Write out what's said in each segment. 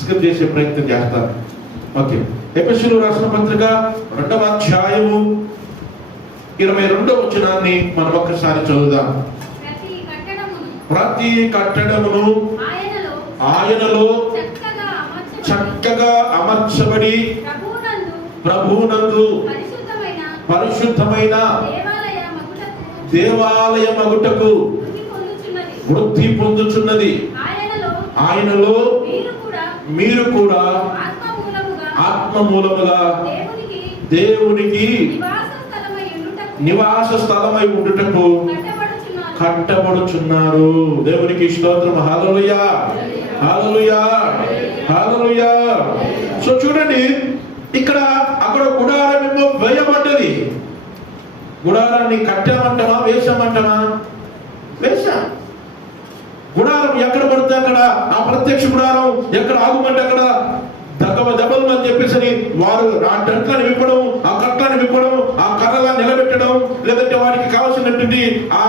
Skip చేసే ప్రయత్నం చేస్తాను. ఓకే, ఎఫెసీయులకు రాసిన పత్రిక 2వ అధ్యాయము 22వ వచనాన్ని మనం ఒక్కసారి చదువుదాం. ప్రతి కట్టడమును ఆయనలో చక్కగా అమర్చబడి ప్రభువునందు పరిశుద్ధమైన దేవాలయమగుటకు వృద్ధి పొందుచున్నది. ఆయనలో మీరు కూడా ఆత్మ మూలముగా దేవునికి నివాస స్థలమై ఉండుటకు కట్టబడుచున్నారు. దేవునికి స్తోత్రం. హల్లెలూయా, హల్లెలూయా, హల్లెలూయా. సో చూడండి, ఇక్కడ అక్కడ గుడారం ఏమో వేయబడ్డది. గుడారాన్ని కట్టామంటామా వేసామంటామా? వేసా. గుడారం ఎక్కడ పడితే అక్కడ, ఆ ప్రత్యక్ష గుడారం ఎక్కడ ఆగుమంటే అక్కడ దెబ్బలు అని చెప్పేసి వారు ఆ టెంట్లను విప్పడం, ఆ కట్లను విప్పడం, ఆ కర్రలా నిలబెట్టడం, లేదంటే వారికి కావాల్సినటువంటి ఆ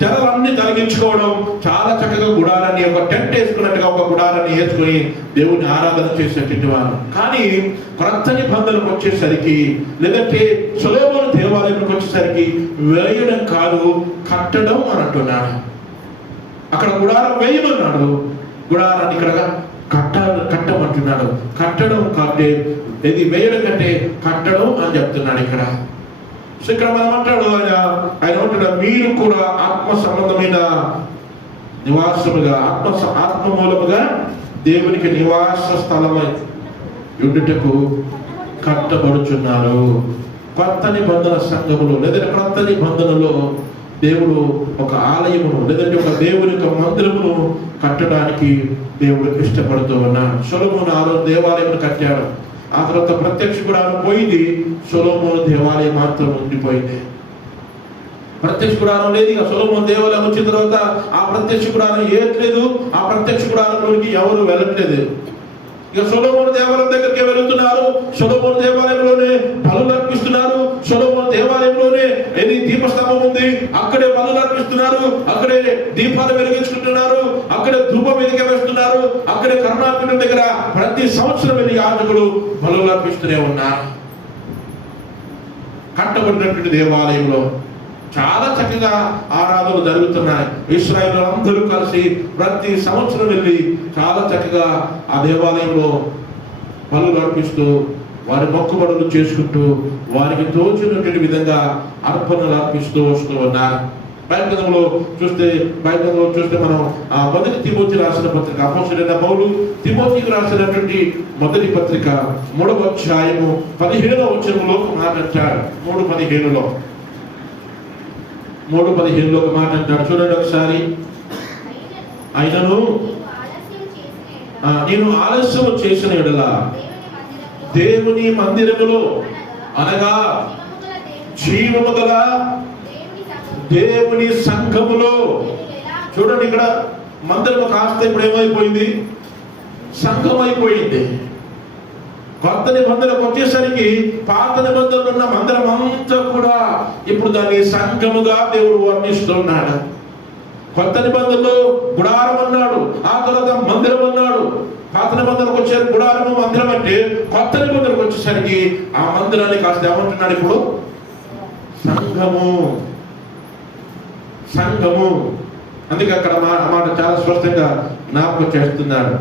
తెరలన్నీ తొలగించుకోవడం, చాలా చక్కగా గుడారాన్ని ఒక టెంట్ వేసుకున్నట్టుగా ఒక గుడారాన్ని వేసుకుని దేవుని ఆరాధన చేసేటువంటి వారు. కానీ క్రొత్త నిబంధనకు వచ్చేసరికి, లేదంటే సొలొమోను దేవాలయానికి వచ్చేసరికి వేయడం కాదు, కట్టడం అని అంటున్నాడు. అక్కడ గుడారం వేయమన్నాడు, గుడారాన్ని ఇక్కడ కట్టమంటున్నాడు. కట్టడం కంటే ఇది వేయడం కంటే కట్టడం అని చెప్తున్నాడు ఇక్కడ. సో ఇక్కడ మనం అంటాడు, ఆయన అంటాడు, మీరు కూడా ఆత్మ సంబంధమైన నివాసముగా, ఆత్మ మూలముగా దేవునికి నివాస స్థలమై ఉండుటకు కట్టబడుచున్నారు. కొత్త నిబంధన సంఘములో లేదంటే కొత్త నిబంధనలో దేవుడు ఒక ఆలయమును లేదంటే ఒక దేవుని యొక్క మందిరమును కట్టడానికి దేవుడు ఇష్టపడుతూ ఉన్నాడు. సొలొమోను 6 దేవాలయమును కట్టాడు. ఆ తర్వాత ప్రత్యక్ష గుడారం పోయింది, సొలొమోను దేవాలయం మాత్రం ఉండిపోయింది. ప్రత్యక్ష గుడారం లేదు. ఇక సొలొమోను దేవాలయం వచ్చిన తర్వాత ఆ ప్రత్యక్ష గుడారం ఏట్లేదు, ఆ ప్రత్యక్ష గుడారంలోనికి ఎవరు వెళ్ళట్లేదు. ఇక సొలొమోను దేవాలయం దగ్గరికి వెళుతున్నారు, సొలొమోను దేవాలయంలోనే బలులు అర్పిస్తున్నారు, సొలొమోను దేవాలయంలోనే ఏది దీపస్తంభం ఉంది, అక్కడే బలులు అర్పిస్తున్నారు, అక్కడే దీపాలు వెలిగించుకుంటున్నారు, అక్కడే ధూపం వెలిగి వేస్తున్నారు, అక్కడే కరుణాపీఠం దగ్గర ప్రతి సంవత్సరం వెళ్ళి యాజకులు బలులు అర్పిస్తూనే ఉన్నారు. కట్టబడినటువంటి దేవాలయంలో చాలా చక్కగా ఆరాధనలు జరుగుతున్నాయి. ఇశ్రాయేలు అందరూ కలిసి ప్రతి సంవత్సరం వెళ్ళి చాలా చక్కగా ఆ దేవాలయంలో బలులు అర్పిస్తూ వారి మొక్కుబడులు చేసుకుంటూ వారికి తోచినటువంటి విధంగా అర్పణలు అర్పిస్తూ వస్తూ ఉన్నారు. బైబిల్లో చూస్తే మనం ఆ 1 తిమోతి రాసిన పత్రిక, అపోస్తలుడైన పౌలు తిమోతికి రాసినటువంటి 1 పత్రిక 3వ అధ్యాయము 15వ వచనంలో మాట్లాడాడు. 3:15లో ఒక మాట అంటాడు. చూడండి ఒకసారి. అయినను నేను ఆలస్యము చేసిన యెడల దేవుని మందిరములో అనగా జీవము గల దేవుని సంఘములో. చూడండి, ఇక్కడ మందిరం కాస్త ఇప్పుడు ఏమైపోయింది? సంఘం అయిపోయింది. కొత్త నిబంధనకు వచ్చేసరికి పాత నిబంధనలు ఉన్న మందిరం అంతా కూడా ఇప్పుడు దాన్ని సంఘముగా దేవుడు వర్ణిస్తున్నాడు. కొత్త నిబంధనలో గుడారం అన్నాడు, ఆ తర్వాత మందిరం అన్నాడు. పాత నిబంధనకు వచ్చే గుడారము మందిరం అంటే, కొత్త నిబంధనకు వచ్చేసరికి ఆ మందిరాన్ని కాస్త ఏమంటున్నాడు ఇప్పుడు? సంఘము. అందుకే అక్కడ మాట చాలా స్పష్టంగా జ్ఞాపకం చేస్తున్నాడు.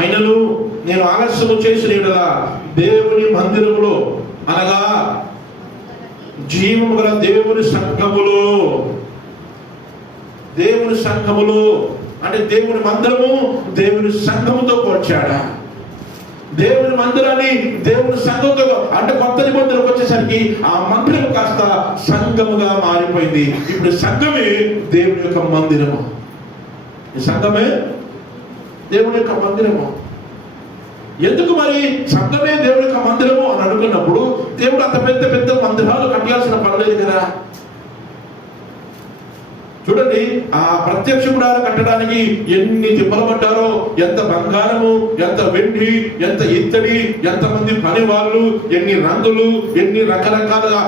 అయినను నేను ఆలస్యము చేసిన యెడల దేవుని మందిరములో అనగా జీవము గల దేవుని సంఘములో అంటే దేవుని మందిరము దేవుని సంఘముతో పోల్చాడా? దేవుని మందిరాన్ని దేవుని సంఘంతో అంటే కొత్త నిబంధనకు వచ్చేసరికి ఆ మందిరం కాస్త సంఘముగా మారిపోయింది. ఇప్పుడు సంఘమే దేవుని యొక్క మందిరము. సంఘమే దేవుని యొక్క మందిరము. ఎందుకు మరి సంఘమే దేవుని యొక్క మందిరము అని అనుకున్నప్పుడు దేవుడు అంత పెద్ద మందిరాలు కట్టాల్సిన పర్లేదు కదా? చూడండి, ఆ ప్రత్యక్ష గుడారం కట్టడానికి ఎన్ని తిప్పలు పడ్డారో, ఎంత బంగారము, ఎంత వెండి, ఎంత ఇత్తడి, ఎంతమంది పని వాళ్ళు, ఎన్ని రంగులు, ఎన్ని రకరకాలుగా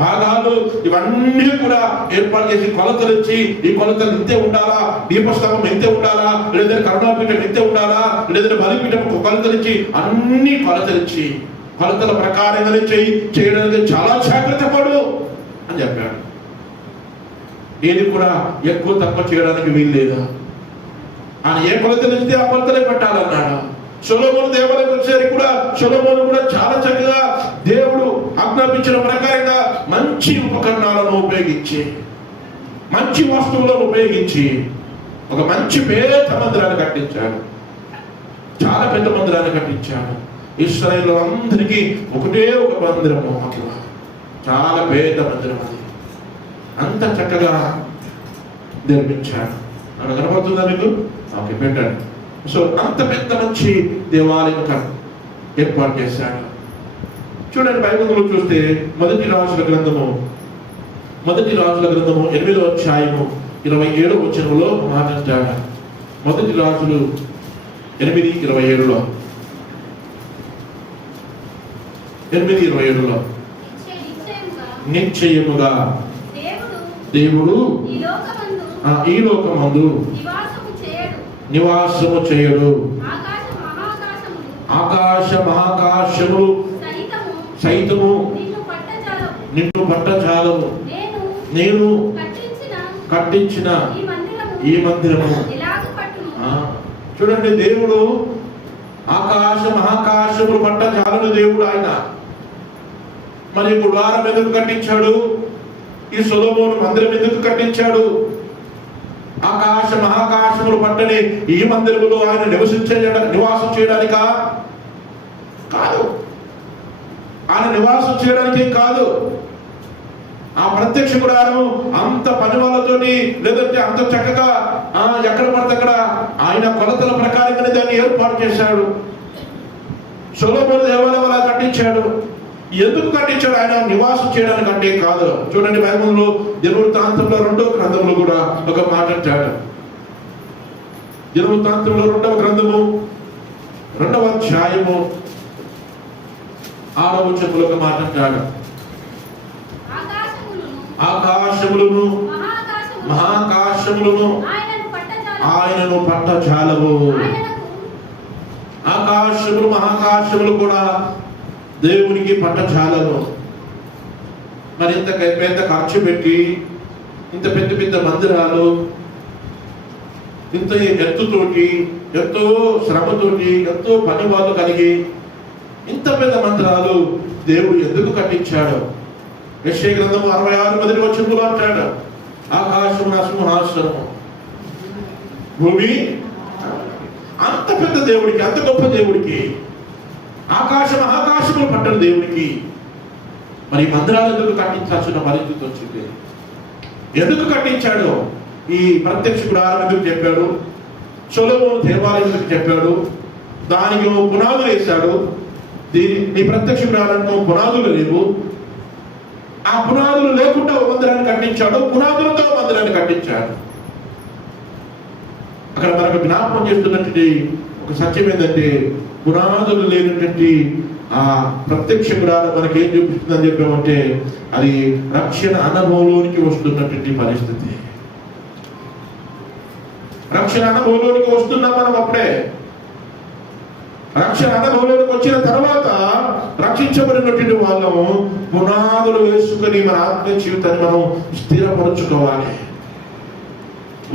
భాగాలు ఇవన్నీ కూడా ఏర్పాటు చేసి కొలతలు ఇచ్చి, ఈ కొలతలు ఇంతే ఉండాలా, దీపస్తంభం ఇంతే ఉండాలా, లేదంటే కరుణాపీఠం ఇంతే ఉండాలా, లేదంటే బలిపీఠం కొలతలు ఇచ్చి, అన్ని కొలతలు ఇచ్చి కొలతల ప్రకారంగానే చేయడానికి చాలా జాగ్రత్త పడు అని చెప్పాడు. ఏది కూడా ఎక్కువ తక్కువ చేయడానికి వీల్లేదు. ఆయన ఏ కొలతలు ఇస్తే ఆ కొలతలే పెట్టాలన్నాడు. సొలొమోను దేవాలయం వచ్చేసరికి కూడా సొలొమోను కూడా చాలా చక్కగా దేవుడు ఆజ్ఞాపించిన ప్రకారంగా మంచి ఉపకరణాలను ఉపయోగించి, మంచి వస్తువులను ఉపయోగించి ఒక మంచి పెద్ద మందిరాన్ని కట్టించాడు. చాలా పెద్ద మందిరాన్ని కట్టించాడు. ఇశ్రాయేలు అందరికీ ఒకటే ఒక మందిరము, చాలా పెద్ద మందిరం. అది అంత చక్కగా నిర్మించాడు. అక్కడ కనపడుతుందా మీకు? ఓకే, పెట్టండి. సో అంత పెద్ద మంచి దేవాలయం ఏర్పాటు చేశాడు. చూడండి, బైబిల్లో చూస్తే మొదటి రాజుల గ్రంథము 8వ అధ్యాయము 27వ వచనంలో మాట్లాడాడు. మొదటి రాజులు 8:27లో నిశ్చయముగా దేవుడు ఈ లోకమందు నివాసము చేయడు, ఆకాశ మహాకాశములు సైతము నిన్ను పట్టజాలవు. నేను కట్టించిన ఈ మందిరము. చూడండి, దేవుడు ఆకాశ మహాకాశములు పట్టజాలను దేవుడు ఆయన. మరి గుడారం ఎందుకు కట్టించాడు? ఈ సొలొమోను మందిరం ఎందుకు కట్టించాడు? ఆకాశ మహాకాశములు పట్టని ఈ మందిరములో ఆయన నివాసం చేయడానికా? కాదు. ఆయన నివాసం చేయడానికి కాదు. ఆ ప్రత్యక్ష గుడారం అంత పని వాళ్ళతోటి, లేదంటే అంత చక్కగా ఎక్కడ పడితే అక్కడ ఆయన కొలతల ప్రకారంగానే దాన్ని ఏర్పాటు చేశాడు. సొలొమోను దేవాలయం అలా కట్టించాడు. ఎందుకు కట్టించాడు? ఆయన నివాసం చేయడానికి అంటే కాదు. చూడండి, బైబిల్లో దినవృత్తాంతంలో 2వ గ్రంథంలో కూడా ఒక మాట అంటాడు. దినవృత్తాంతంలో 2వ గ్రంథము 2వ అధ్యాయము 6వ వచనంలో ఒక మాట అంటాడు. ఆకాశములను మహాకాశములను ఆయనను పట్టజాలవు. ఆకాశములు మహాకాశములు కూడా దేవునికి పట్టజాలవు. మరి ఇంత పెద్ద ఖర్చు పెట్టి, ఇంత పెద్ద పెద్ద మందిరాలు, ఇంత ఎత్తుతోటి, ఎంతో శ్రమతోటి, ఎంతో పని వాళ్ళు కలిగి ఇంత పెద్ద మందిరాలు దేవుడు ఎందుకు కట్టించాడు? యెషయా గ్రంథము 66 మొదటి వచనంలో అంటాడు, ఆకాశము నా సింహాసనము, భూమి అంత పెద్ద దేవుడికి, అంత గొప్ప దేవుడికి, ఆకాశం ఆకాశములు పట్టని దేవుడికి మరి మందిరాలు ఎందుకు కట్టించాల్సిన పరిస్థితి వచ్చింది? ఎందుకు కట్టించాడు? ఈ ప్రత్యక్ష గుడారం ఎందుకు చెప్పాడు? సొలొమోను దేవాలయం ఎందుకు చెప్పాడు? దానికి పునాదులు వేశాడు. ఈ ప్రత్యక్ష గుడారంలో పునాదులు లేవు. ఆ పునాదులు లేకుండా ఒక మందిరాన్ని కట్టించాడు, పునాదులతో మందిరాన్ని కట్టించాడు. అక్కడ మనకు జ్ఞాపకం చేస్తున్నటువంటి ఒక సత్యం ఏంటంటే, పునాదులు లేనటువంటి ఆ ప్రత్యక్ష గుడారం మనకి ఏం చూపిస్తుందని చెప్పామంటే, అది రక్షణ అనుభవంలోనికి వస్తున్నటువంటి పరిస్థితి. రక్షణ అనుభవంలోనికి వస్తున్నాం మనం. అప్పుడే రక్షణ అనుభవంలోనికి వచ్చిన తర్వాత రక్షించబడినటువంటి వాళ్ళము పునాదులు వేసుకొని మన ఆత్మ జీవితాన్ని మనం స్థిరపరచుకోవాలి.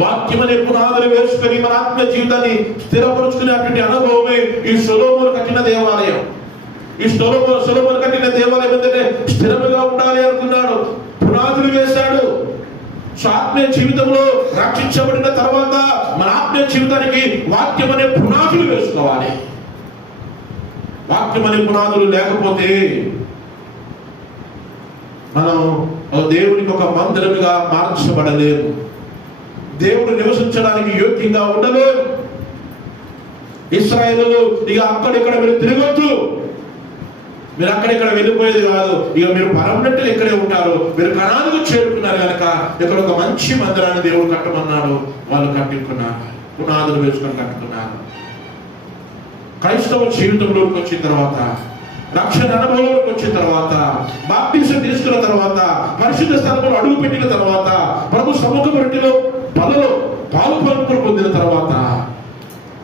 వాక్యం అనే పునాదులు వేసుకొని మన ఆత్మ జీవితాన్ని స్థిరపరుచుకునేటువంటి అనుభవమే ఈ సొలొమోను కట్టిన దేవాలయం. ఈ సొలొమోను కట్టిన దేవాలయం ఏంటంటే స్థిరముగా ఉండాలి అనుకున్నాడు, పునాదులు వేశాడు. ఆత్మీయ జీవితంలో రక్షించబడిన తర్వాత మన ఆత్మీయ జీవితానికి వాక్యం అనే పునాదులు వేసుకోవాలి. వాక్యం అనే పునాదులు లేకపోతే మనం దేవునికి ఒక మందిరముగా మార్చబడలేము, దేవుడు నివసించడానికి యోగ్యంగా ఉండలేము. ఇశ్రాయేలు ఇక అక్కడిక్కడ మీరు తిరగొద్దు, మీరు అక్కడిక్కడ వెళ్ళిపోయేది కాదు, ఇక మీరు పర్మనెంట్ ఇక్కడే ఉంటారు. మీరు కనానుకు చేరుకున్నారు కనుక ఇక్కడ ఒక మంచి మందిరాన్ని దేవుడు కట్టమన్నాడు. వాళ్ళు కట్టుకున్నారు, పునాదులు వేసుకొని కట్టుకున్నారు. క్రైస్తవ జీవితంలోకి వచ్చిన తర్వాత రక్షణ అనుభవంలోకి వచ్చిన తర్వాత, బాప్టిజం తీసుకున్న తర్వాత, పరిశుద్ధ స్థలంలో అడుగు పెట్టిన తర్వాత, ప్రభు సముఖ రొట్టెలో పలలో పాలు పొందిన తర్వాత,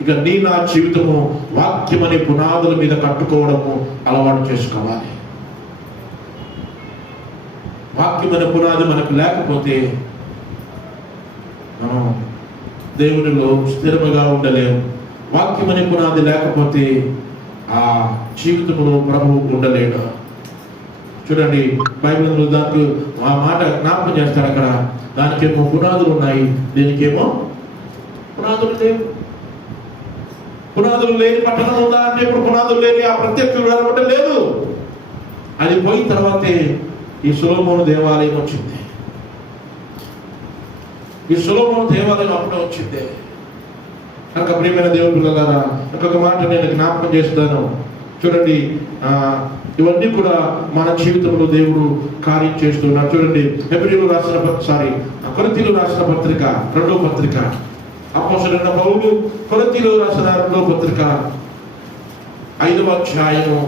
ఇక నా జీవితము వాక్యం అనే పునాదుల మీద కట్టుకోవడము అలవాటు చేసుకోవాలి. వాక్యం అనే పునాది మనకు లేకపోతే మనం దేవునిలో స్థిరముగా ఉండలేము. వాక్యం అనే పునాది లేకపోతే ఆ జీవితంలో ప్రభువు ఉండలేడు. చూడండి, బైబిల్ దానికి ఆ మాట జ్ఞాపకం చేస్తారు. అక్కడ దానికేమో పునాదులు ఉన్నాయి, దీనికేమో పునాదులు లేవు. పునాదులు లేని పట్టణం ఉందా అంటే ఇప్పుడు పునాదులు లేని ఆ ప్రత్యక్ష లేదు. అది పోయిన తర్వాతే ఈ సొలొమోను దేవాలయం వచ్చింది. ఈ సొలొమోను దేవాలయం అప్పుడే వచ్చింది. కనుక ప్రియమైన దేవుని పిల్లలారా, ఇంకొక మాట నేను జ్ఞాపకం చేస్తాను. చూడండి, ఇవన్నీ కూడా మన జీవితంలో దేవుడు కార్యం చేస్తున్నాడు. చూడండి, కొరింథీయులకు రాసిన పత్రిక 2వ పత్రిక, అపోస్తలుడైన పౌలు కొరింథీయులకు రాసిన 2వ పత్రిక 5వ అధ్యాయము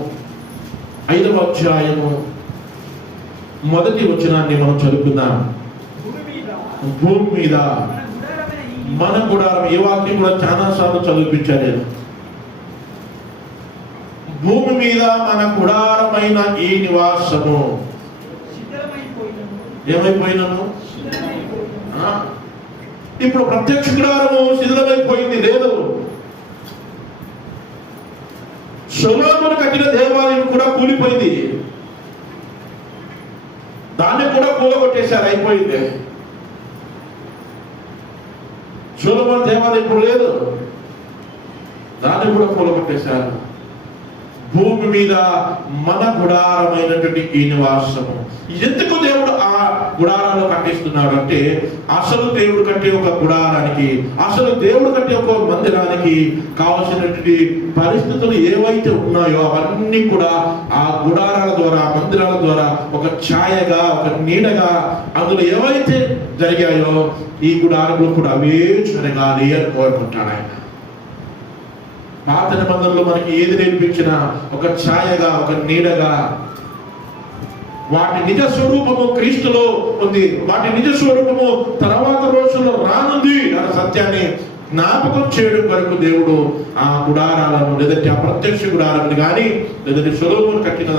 మొదటి వచనాన్ని మనం చదువుకుందాం. భూమి మీద మన గుడారం. ఈ వాక్యం కూడా చాలా సార్లు చదివించాను నేను. భూమి మీద మన గుడారమైన ఈ నివాసము ఏమైపోయినను. ఇప్పుడు ప్రత్యక్ష గుడారము శిథిలమైపోయింది లేదు. సొలొమోను కట్టిన దేవాలయం కూడా కూలిపోయింది. దాన్ని కూడా కూలగొట్టేశారు, అయిపోయింది. సొలొమోను దేవాలయం ఇప్పుడు లేదు, దాన్ని కూడా కూలగొట్టేశారు. భూమి మీద మన గుడారమైనటువంటి ఈ నివాసము. ఎందుకు దేవుడు ఆ గుడారాలు కట్టిస్తున్నాడు అంటే, అసలు దేవుడు కట్టే ఒక గుడారానికి, అసలు దేవుడు కట్టే ఒక మందిరానికి కావలసినటువంటి పరిస్థితులు ఏవైతే ఉన్నాయో అవన్నీ కూడా ఆ గుడారాల ద్వారా, మందిరాల ద్వారా ఒక ఛాయగా, ఒక నీడగా అందులో ఏవైతే జరిగాయో ఈ గుడారంలో కూడా అవే జరగాలి అని కోరుకుంటాడు ఆయన. పాత నిబంధనలో మనకి ఏది నేర్పించినా ఒక ఛాయగా, ఒక నీడగా, వాటి నిజ స్వరూపము క్రీస్తులో ఉంది, వాటి నిజ స్వరూపము తర్వాత రోజుల్లో రానుంది అనే సత్యాన్ని జ్ఞాపకం చేయడం వరకు దేవుడు ఆ గుడారాలను, లేదంటే ఆ ప్రత్యక్ష గుడారాలను కానీ, లేదంటే సొలొమోను కట్టిన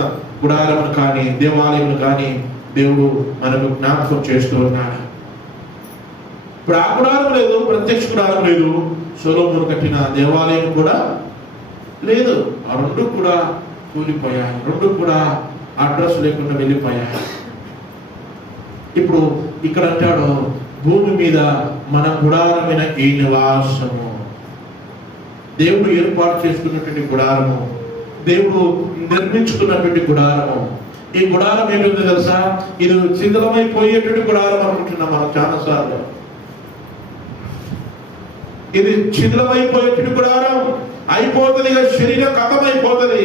గుడారమును కానీ, దేవాలయమును కానీ దేవుడు మనకు జ్ఞాపకం చేస్తూ ఉన్నాడు. ఇప్పుడు ఆ గుడారం లేదు, ప్రత్యక్ష గుడారం లేదు, సొలొమోను కట్టిన దేవాలయం కూడా లేదు. ఆ రెండు కూడా కూలిపోయాయి, రెండు కూడా అడ్రస్ లేకుండా వెళ్ళిపోయాయి. ఇప్పుడు ఇక్కడ అంటాడు, భూమి మీద మన గుడారమైన ఈ నివాసము, దేవుడు ఏర్పాటు చేసుకున్నటువంటి గుడారము, దేవుడు నిర్మించుకున్నటువంటి గుడారము. ఈ గుడారం ఏంటో తెలుసా? ఇది శిథిలమైపోయేటువంటి గుడారం అనుకుంటున్నాం మనం చాలాసార్లు. ఇది శిథిలమైపోయేటువంటి గుడారం, అయిపోతుంది, ఇక శరీరం కథమైపోతుంది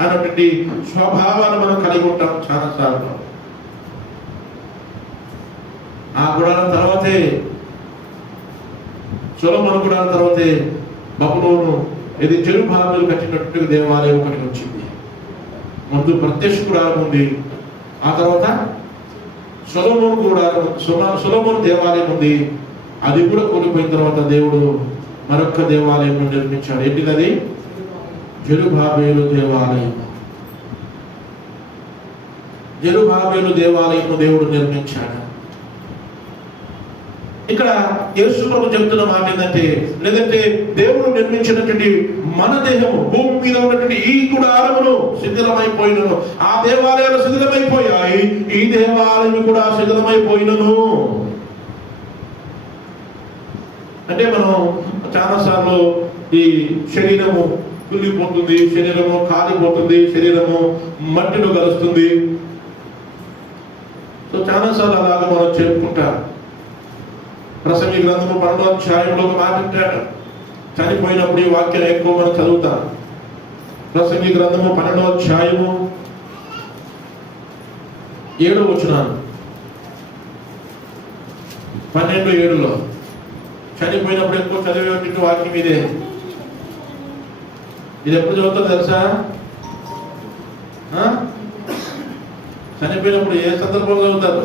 అన్నటువంటి స్వభావాన్ని మనం కలిగి ఉంటాం చాలాసార్లు. ఆ గుడారం తర్వాతే, సొలొమోను గుడారం తర్వాతే బబులోను, ఇది జెరుబ్బాబెలు కట్టినట్టు దేవాలయం ఒకటి వచ్చింది. ముందు ప్రత్యక్ష గుడారం ఉంది, ఆ తర్వాత సొలొమోను దేవాలయం ఉంది. అది కూడా కూలిపోయిన తర్వాత దేవుడు మరొక దేవాలయం నిర్మించాడు. ఏంటిది అది? జెరుబ్బాబెలు దేవాలయం. జెరుబ్బాబెలు దేవాలయం దేవుడు నిర్మించాడు. ఇక్కడ యేసు ప్రభు చెప్తున్న మాట ఏంటంటే, లేదంటే దేవుడు నిర్మించినటువంటి మన దేహము, భూమి మీద ఉన్నటువంటి ఈ గుడారమును శిథిలమైపోయినను, ఆ దేవాలయాలు శిథిలమైపోయాయి, ఈ దేవాలయం కూడా శిథిలమైపోయినను. అంటే మనం చాలాసార్లు ఈ శరీరము కుళ్ళిపోతుంది, శరీరము కాలిపోతుంది, శరీరము మట్టిలో కలుస్తుంది. సో చాలాసార్లు అలాగా మనం చెప్పుకుంటాం. ప్రసంగి గ్రంథము 12వ అధ్యాయంలో ఒక మాట అంటాడు. చనిపోయినప్పుడు ఈ వాక్యం ఎక్కువ మనం చదువుతాం. ప్రసంగి గ్రంథము 12వ అధ్యాయము 7వ వచనం, 12:7లో చనిపోయినప్పుడు ఎక్కువ చదివేటువంటి వాక్యం ఇదే. ఇది ఎప్పుడు చదువుతాం తెలుసా? చనిపోయినప్పుడు ఏ సందర్భంలో చదువుతారు?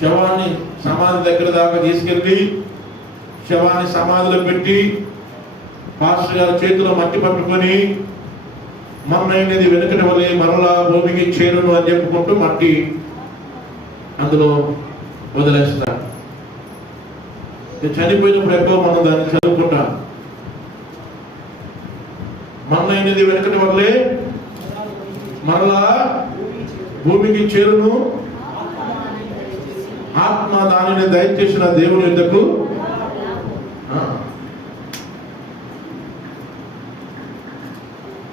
శవాన్ని సమాధి దగ్గర దాకా తీసుకెళ్ళి శవాన్ని సమాధిలో పెట్టి పాస్టర్ గారి చేతిలో మట్టి పట్టుకొని మన్నైనది వెనుకటి వలె మరలా భూమికి చేరును అని చెప్పుకుంటూ మట్టి అందులో వదిలేస్తారు. చనిపోయినప్పుడు ఎక్కువ మనం దాన్ని చదువుకుంటాం. మన్నైనది వెనుకటి వలె మరలా భూమికి చేరును, ఆత్మ దానిని దయచేసిన దేవుని యొద్దకు.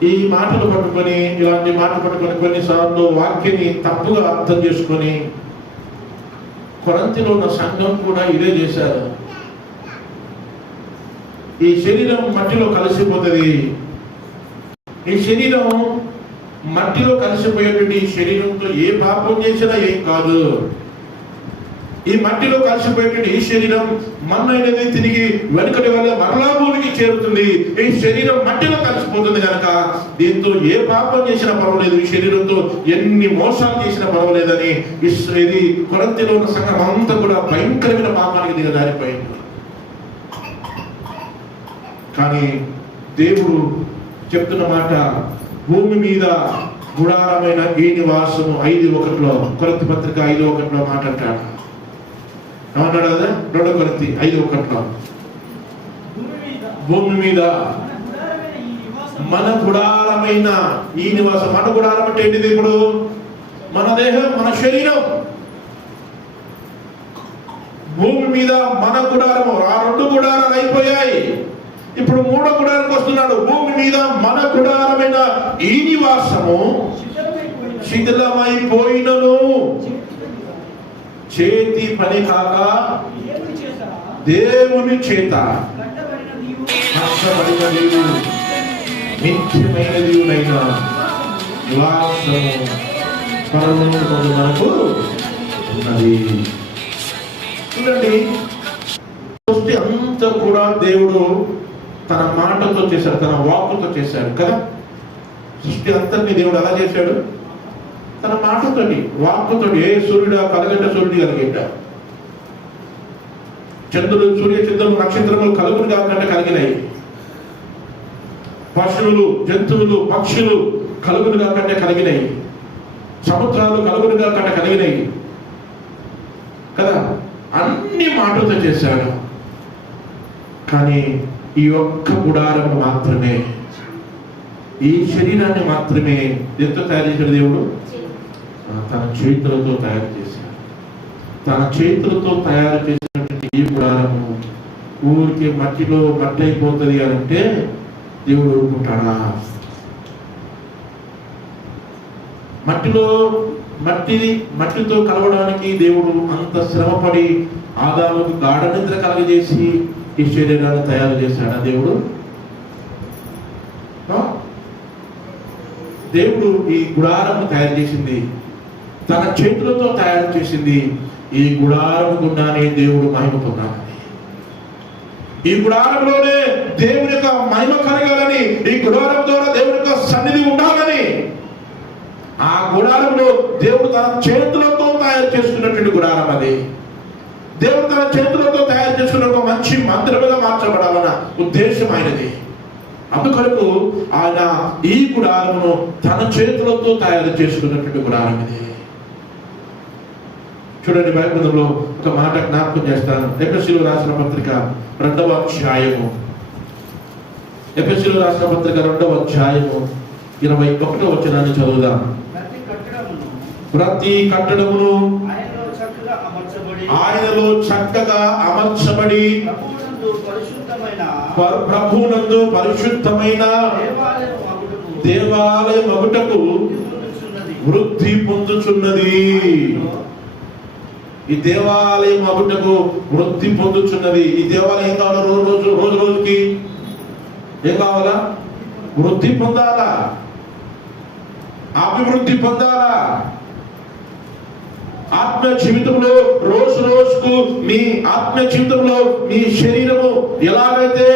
ఈ మాటలు పట్టుకొని, ఇలాంటి మాటలు పట్టుకొని కొన్నిసార్లు వాక్యాన్ని తప్పుగా అర్థం చేసుకొని కొరంతిలో ఉన్న సంఘం కూడా ఇదే చేశారు. ఈ శరీరం మట్టిలో కలిసిపోతుంది. ఈ శరీరం మట్టిలో కలిసిపోయేటువంటి ఈ శరీరంతో ఏ పాపం చేసినా ఏం కాదు. ఈ మట్టిలో కలిసిపోయేటువంటి ఈ శరీరం మన్నైనది తిరిగి వెనుకటి వల్ల మరలా భూమికి చేరుతుంది. ఈ శరీరం మట్టిలో కలిసిపోతుంది కనుక దీంతో ఏ పాపం చేసినా పర్వాలేదు, ఈ శరీరంతో ఎన్ని మోసాలు చేసినా పర్వాలేదని ఇది కొరంతిలో ఉన్న సంఘం అంతా కూడా భయంకరమైన పాపానికి దిగజారిపోయింది. కానీ దేవుడు చెప్తున్న మాట, భూమి మీద గుడారమైన ఈ నివాసము 5:1 కొరింథీ పత్రిక 5:1 మాట అంటాడు. ఏమన్నాడు కదా? 2 కొరింథీ 5:1 భూమి మీద మన గుడారమైన ఈ నివాసం. మన గుడారం అంటే ఏంటిది? ఇప్పుడు మన దేహం, మన శరీరం. భూమి మీద మన గుడారము. ఆ 2 గుడారాలు అయిపోయాయి. ఇప్పుడు 3వ గుడారానికి వస్తున్నాడు. భూమి మీద మన గుడారమైన ఈ నివాసము శిథిలమైపోయినను చేతి పని కాక దేవుని చేత నిత్యమైన దేవునైన నివాసము పరలోకమందు మనకు ఉన్నది. చూడండి, సృష్టి అంతా కూడా దేవుడు తన మాటతో చేశాడు, తన వాక్కుతో చేశాడు కదా. సృష్టి అంతటిని దేవుడు ఎలా చేశాడు? తన మాటతోటి, వాక్కుతోటి. ఏ సూర్యుడు కలగంట సూర్యుడు కలిగేట, చంద్రుడు, సూర్య చంద్రులు, నక్షత్రములు కలుగును కాకుండా కలిగినాయి. పశువులు, జంతువులు, పక్షులు కలుగును కాకుండా కలిగినాయి. సముద్రాలు కలుగును కాకుండా కలిగినాయి కదా. అన్ని మాటలతో చేశాడు. కానీ ఈ ఒక్క గుడారం మాత్రమే, ఈ శరీరాన్ని మాత్రమే ఎంతో తయారు చేశాడు దేవుడు? తన చేతులతో తయారు చేశాడు. తన చేతులతో తయారు చేసినటువంటి ఈ గుడారము ఊరికి మట్టిలో మట్టి అయిపోతుంది అంటే దేవుడు ఊరుకుంటాడా? మట్టితో కలవడానికి దేవుడు అంత శ్రమపడి ఆదాముకు గాఢ నిద్ర కలగజేసి ఈ శరీరాన్ని తయారు చేశాడా దేవుడు? దేవుడు ఈ గుడారము తయారు చేసింది, తన చేతులతో తయారు చేసింది. ఈ గుడారము గుండానే దేవుడు మహిమ పొందాలని, ఈ గుడారంలోనే దేవుని యొక్క మహిమ కలగాలని, ఈ గుడారం ద్వారా దేవుని యొక్క సన్నిధి ఉండాలని, ఆ గుడారంలో దేవుడు తన చేతులతో తయారు చేసుకున్నటువంటి గుడారం అది. దేవుడు తన చేతులతో తయారు చేసుకున్న ఒక మంచి మందిరముగా మార్చబడాలన్న ఉద్దేశం ఆయనది. అందుకొరకు ఆయన ఈ గుడారమును తన చేతులతో తయారు చేసుకున్నటువంటి గుడారం ఇది. చూడండి, బైబిల్లో ఒక మాట జ్ఞాపకం చేస్తాను. ఎఫెసీయులకు రాసిన పత్రిక 2వ అధ్యాయము, ఎఫెసీయులకు రాసిన పత్రిక 2వ అధ్యాయము 21వ వచనాన్ని చదువుదాం. ప్రతి కట్టడమును ఆయనలో చక్కగా అమర్చబడి ప్రభువునందు పరిశుద్ధమైన దేవాలయం మగుటకు వృద్ధి పొందుచున్నది. ఈ దేవాలయం మగుటకు వృద్ధి పొందుచున్నది. ఈ దేవాలయం ఏం కావాలా? రోజు రోజుకి ఏం కావాలా? వృద్ధి పొందాలా, అభివృద్ధి పొందాలా. ఆత్మ జీవితంలో రోజు రోజుకు మీ ఆత్మ జీవితంలో మీ శరీరము ఎలాగైతే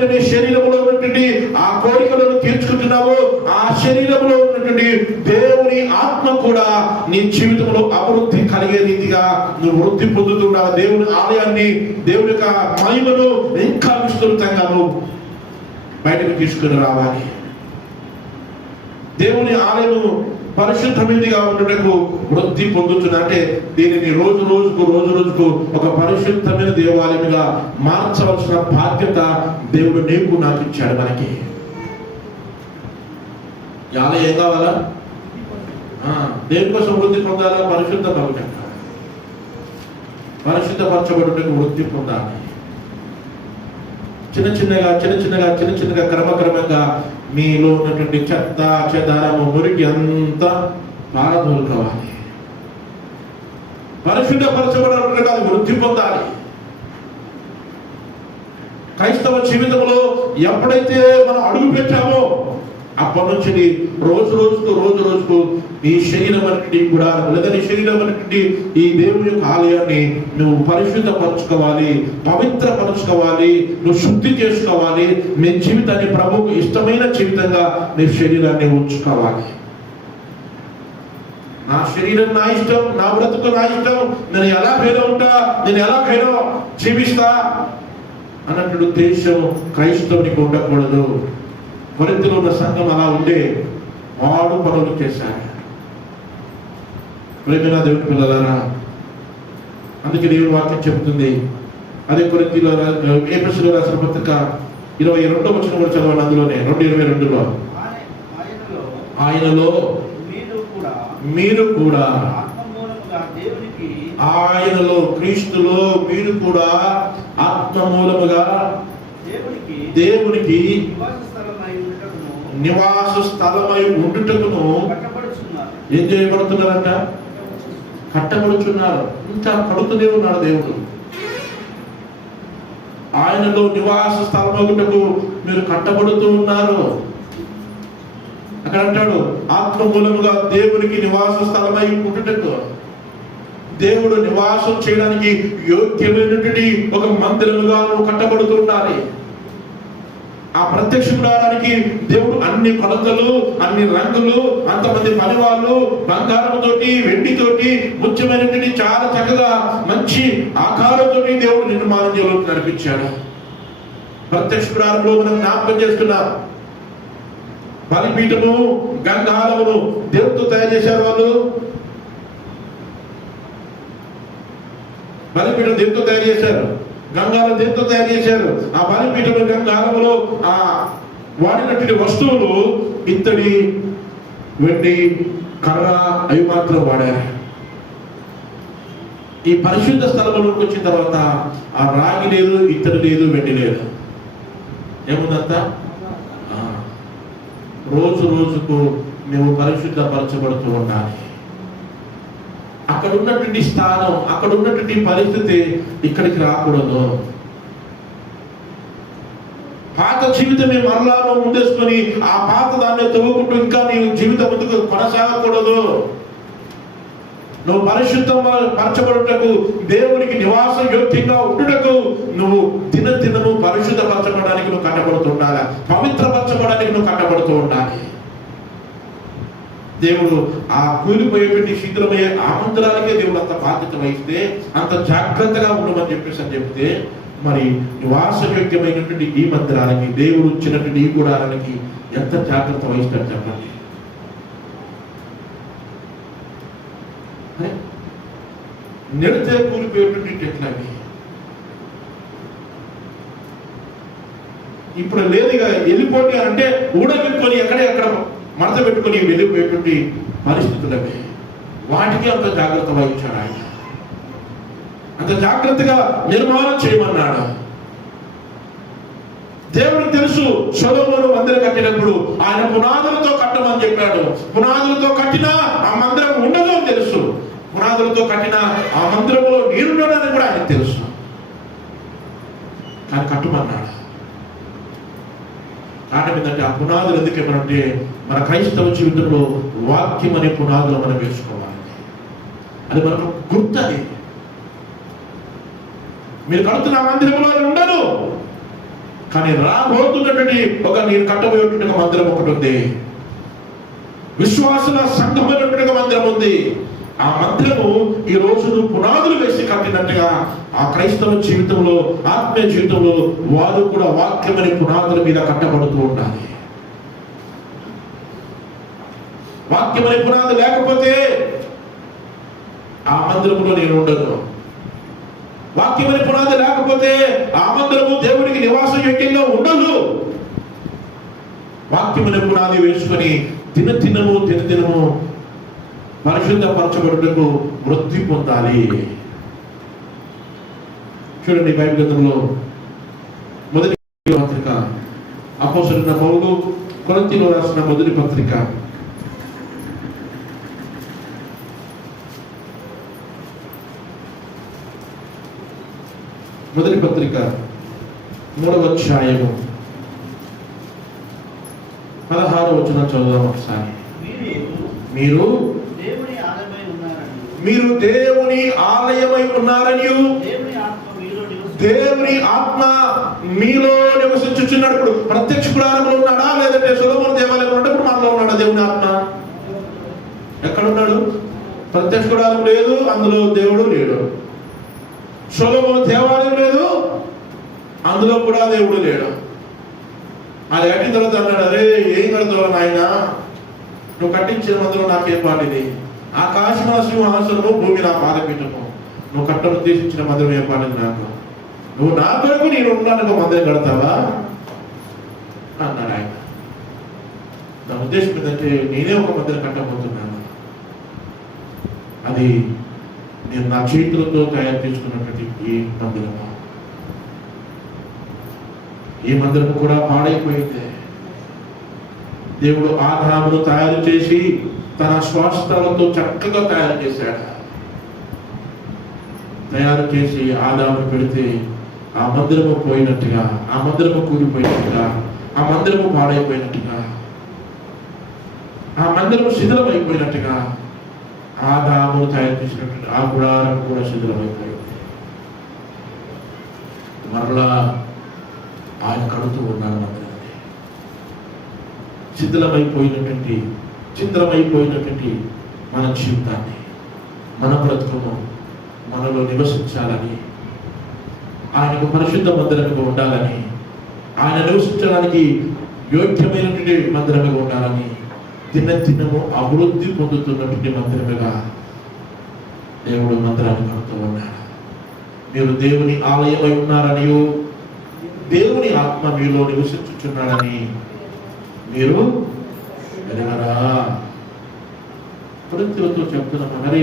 ఎప్పుడైతే నీ శరీరంలో ఉన్నటువంటి ఆ కోరికలను తీర్చుకుంటున్నావో ఆ శరీరంలో ఉన్నటువంటి దేవుని ఆత్మ కూడా నీ జీవితంలో అభివృద్ధి కలిగే రీతిగా నువ్వు వృద్ధి పొందుతున్నావు. దేవుని ఆలయాన్ని, దేవుని యొక్క మహిమను ఇంకా విస్తృతంగా నువ్వు బయటకు తీసుకుని రావాలి. దేవుని ఆలయము పరిశుద్ధమైనదిగా ఉండటకు వృద్ధి పొందుతున్నా అంటే దీనిని రోజు రోజుకు ఒక పరిశుద్ధమైన దేవాలయంగా మార్చవలసిన బాధ్యత దేవుడు నీకు నాకు ఇచ్చాడు. మనకి ఈ ఆలయం ఏం కావాలా? దేనికోసం వృద్ధి పొందాలా? పరిశుద్ధ పరచక పరిశుద్ధపరచబడుటకు వృద్ధి పొందాలి. చిన్న చిన్నగా క్రమక్రమంగా మీలో ఉన్నటువంటి చెత్త చెదారము మురికి అంతా పారదోలుకోవాలి. పరిశుద్ధపరచబడినట్టు కాదు, వృద్ధి పొందాలి. క్రైస్తవ జీవితంలో ఎప్పుడైతే మనం అడుగు పెట్టామో అప్పటి నుంచి రోజు రోజుకు ఈ శరీరం అనేటువంటి కూడా లేదా నీ శరీరం అనేటువంటి ఈ దేవుని యొక్క ఆలయాన్ని నువ్వు పరిశుద్ధపరచుకోవాలి, పవిత్రపరచుకోవాలి, నువ్వు శుద్ధి చేసుకోవాలి. నీ జీవితాన్ని ప్రభువుకు ఇష్టమైన జీవితంగా నీ శరీరాన్ని ఉంచుకోవాలి. నా శరీరం నా ఇష్టం, నా బ్రతుకు నా ఇష్టం, నేను ఎలాగైనా ఉంటా, నేను ఎలాగైనా జీవిస్తా అన్నటువంటి ఉద్దేశం క్రైస్తవునికి ఉండకూడదు. కొరింథీలో ఉన్న సంఘం అలా ఉండే వాడు పనులు చేశారు. ప్రేమైన దేవుని పిల్లలారా, అందుకే దేవుని వాక్యం చెబుతుంది. అదే కొరింథీలో ఎఫెసీయులకు రాసిన పత్రిక 22వ వచనం కూడా చదవండి. అందులోనే 2:22లో ఆయనలో మీరు కూడా ఆయనలో క్రీస్తులో మీరు కూడా ఆత్మ మూలముగా దేవునికి నివాస స్థలమై ఉండుటకును ఏం చేయబడుతున్నారంట? కట్టబడుచున్నారు. ఇంకా కడుతూనే ఉన్నాడు దేవుడు. ఆయనలో నివాస స్థలమగుటకు మీరు కట్టబడుతూ ఉన్నారు. అక్కడ అంటాడు ఆత్మ మూలముగా దేవునికి నివాస స్థలమై ఉండుటకు. దేవుడు నివాసం చేయడానికి యోగ్యమైనటువంటి ఒక మందిరముగా నువ్వు కట్టబడుతూ ఉండాలి. ఆ ప్రత్యక్ష గుడారానికి దేవుడు అన్ని కొలతలు, అన్ని రంగులు, అంతమంది పనివాళ్ళు, బంగారంతోటి, వెండితోటి, ముఖ్యమైనటువంటి చాలా చక్కగా మంచి ఆకారంతో దేవుడు నిర్మాణం చేయడానికి నడిపించాడు. ప్రత్యక్ష గుడారంలో మనం జ్ఞాపకం చేస్తున్నాం. బలిపీఠము, గంగారమును దేవుడితో తయారు చేశారు. వాళ్ళు బలిపీఠం దేవుడితో తయారు చేశారు. గంగారం దేంతో తయారు చేశారు? ఆ బలిపీఠంలో గంగారంలో ఆ వాడినటువంటి వస్తువులు ఇత్తడి, వెండి, కర్ర అవి మాత్రం వాడారు. ఈ పరిశుద్ధ స్థలంలోకి వచ్చిన తర్వాత ఆ రాగి లేదు, ఇత్తడి లేదు, వెండి లేదు. ఏముందంతా రోజుకు నువ్వు పరిశుద్ధపరచబడుతూ ఉండాలి. అక్కడ ఉన్నటువంటి స్థానం, అక్కడ ఉన్నటువంటి పరిస్థితి ఇక్కడికి రాకూడదు. పాత జీవితమే మరలా ముందేసుకొని ఆ పాత దాన్ని తవ్వుకుంటూ ఇంకా నీ జీవితం ముందుకు కొనసాగకూడదు. నువ్వు పరిశుద్ధం పరచబడుటకు, దేవునికి నివాస యోగ్యంగా ఉండుటకు నువ్వు దినదినము పరిశుద్ధపరచబడడానికి నువ్వు కట్టబడుతుండాలి. పవిత్రపరచబడడానికి నువ్వు కట్టబడుతూ ఉండాలి. దేవుడు ఆ కూలిపోయేటువంటి శిథిలమయ్యే ఆ మందిరానికే దేవుడు అంత బాధ్యత వహిస్తే, అంత జాగ్రత్తగా ఉండమని చెప్పేసి అని చెప్తే, మరి నివాసయోగ్యమైనటువంటి ఈ మందిరానికి, దేవుడు ఇచ్చినటువంటి ఈ గుడారానికి ఎంత జాగ్రత్త వహిస్తాడు చెప్పండి. నెడితే కూలిపోయేటువంటి ఎట్లాగే ఇప్పుడు లేదుగా వెళ్ళిపోటీ అంటే ఊడబెట్టుకొని ఎక్కడ మడత పెట్టుకుని వెళ్ళిపోయేటువంటి పరిస్థితులవి. వాటికి అంత జాగ్రత్త వహించాడు ఆయన. అంత జాగ్రత్తగా నిర్మాణం చేయమన్నాడు. దేవుడికి తెలుసు సొలొమోను మందిరం కట్టినప్పుడు ఆయన పునాదులతో కట్టమని చెప్పాడు. పునాదులతో కట్టినా ఆ మందిరం ఉండదు అని తెలుసు. పునాదులతో కట్టిన ఆ మందిరంలో నీరుండడానికి కూడా ఆయనకు తెలుసు. కానీ కట్టమన్నాడు. కారణం ఏంటంటే ఆ పునాదులు ఎందుకేమనంటే మన క్రైస్తవ జీవితంలో వాక్యం అనే పునాదులు మనం వేసుకోవాలి. అది మనకు గుర్తది. మీరు కడుతున్న మందిరంలో ఉండను, కానీ రాబోతున్నటువంటి నేను కట్టబోయేటువంటి ఒక మందిరం ఒకటి ఉంది. విశ్వాసుల సంఘమైనటువంటి మందిరం ఉంది. ఆ మందిరము ఈ రోజు పునాదులు వేసి కట్టినట్టుగా ఆ క్రైస్తవ జీవితంలో, ఆత్మీయ జీవితంలో వారు కూడా వాక్యమనే పునాదుల మీద కట్టబడుతూ ఉండాలి. వాక్యమనే పునాది లేకపోతే ఆ మందిరములో నేను ఉండను. వాక్యమనే పునాది లేకపోతే ఆ మందిరము దేవుడికి నివాస యోగ్యంగా ఉండదు. వాక్యమనే పునాది వేసుకొని దినదినము పరిశుద్ధపరచబడుటకు వృద్ధి పొందాలి. చూడండి, బైబిల్ గ్రంథంలో మొదటి పత్రిక అపోస్తలుడైన పౌలు కొరింథీయులకు రాసిన మొదటి పత్రిక మొదటి పత్రిక 3వ అధ్యాయము 16వ వచనం చదువుదాం ఒకసారి. మీరు దేవుని ఆలయమై ఉన్నారని, దేవుని ఆత్మ మీలో నివసించుచున్నాడు. ఇప్పుడు ప్రత్యక్ష గుడారంలో ఉన్నాడా, లేదంటే సొలొమోను దేవాలయంలో ఉన్నప్పుడు మనలో ఉన్నాడా దేవుని ఆత్మ? ఎక్కడున్నాడు? ప్రత్యక్ష గుడారం లేదు, అందులో దేవుడు లేడు. సొలొమోను దేవాలయం లేదు, అందులో కూడా దేవుడు లేడు. అది కట్టిన తర్వాత అన్నాడు, అరే ఏం కడతావు నాయన, నువ్వు కట్టించిన మందిరం నాకేం పాటిది? ఆకాశం సింహాసనము, భూమి నా పాదపీఠము. నువ్వు కట్ట ఉద్దేశించిన మందిరం ఏం పాటిది నాకు? నువ్వు నా కొరకు నేను ఉండడానికి మందిరం కడతావా అన్నాడు ఆయన. దాని ఉద్దేశం ఏంటంటే నేనే ఒక మందిరం కట్టబోతున్నాను. అది నేను నా చేతులతో తయారు చేసుకున్నటువంటి ఈ మందిరము. ఈ మందిరం కూడా పాడైపోయింది. దేవుడు ఆదామును తయారు చేసి తన స్వాస్థలతో చక్కగా తయారు చేశాడు. తయారు చేసి ఆదామును పెడితే ఆ మందిరము పోయినట్టుగా, ఆ మందిరము కూలిపోయినట్టుగా, ఆ మందిరము పాడైపోయినట్టుగా, ఆ మందిరము శిథిలమైపోయినట్టుగా ఆదామును తయారు చేసినట్టు ఆ గుడారం కూడా శిథిలమైపోయింది. మరలా ఆయన కడుతూ ఉన్నాడు మందిరాన్ని. శిథిలమైపోయినటువంటి, చింద్రమైపోయినటువంటి మన జీవితాన్ని, మన బ్రతుకును మనలో నివసించాలని, ఆయనకు పరిశుద్ధ మందిరముగా ఉండాలని, ఆయన నివసించడానికి యోగ్యమైనటువంటి మందిరముగా ఉండాలని, దినదినము అభివృద్ధి పొందుతున్నటువంటి మందిరముగా దేవుడు మందిరాన్ని కడుతూ ఉన్నాడు. మీరు దేవుని ఆలయమై ఉన్నారని, దేవుని ఆత్మ మీలో నివసించుచున్నాడని మీరు ఎరగరా? కొరింథీయులతో చెప్తున్నాము, మరి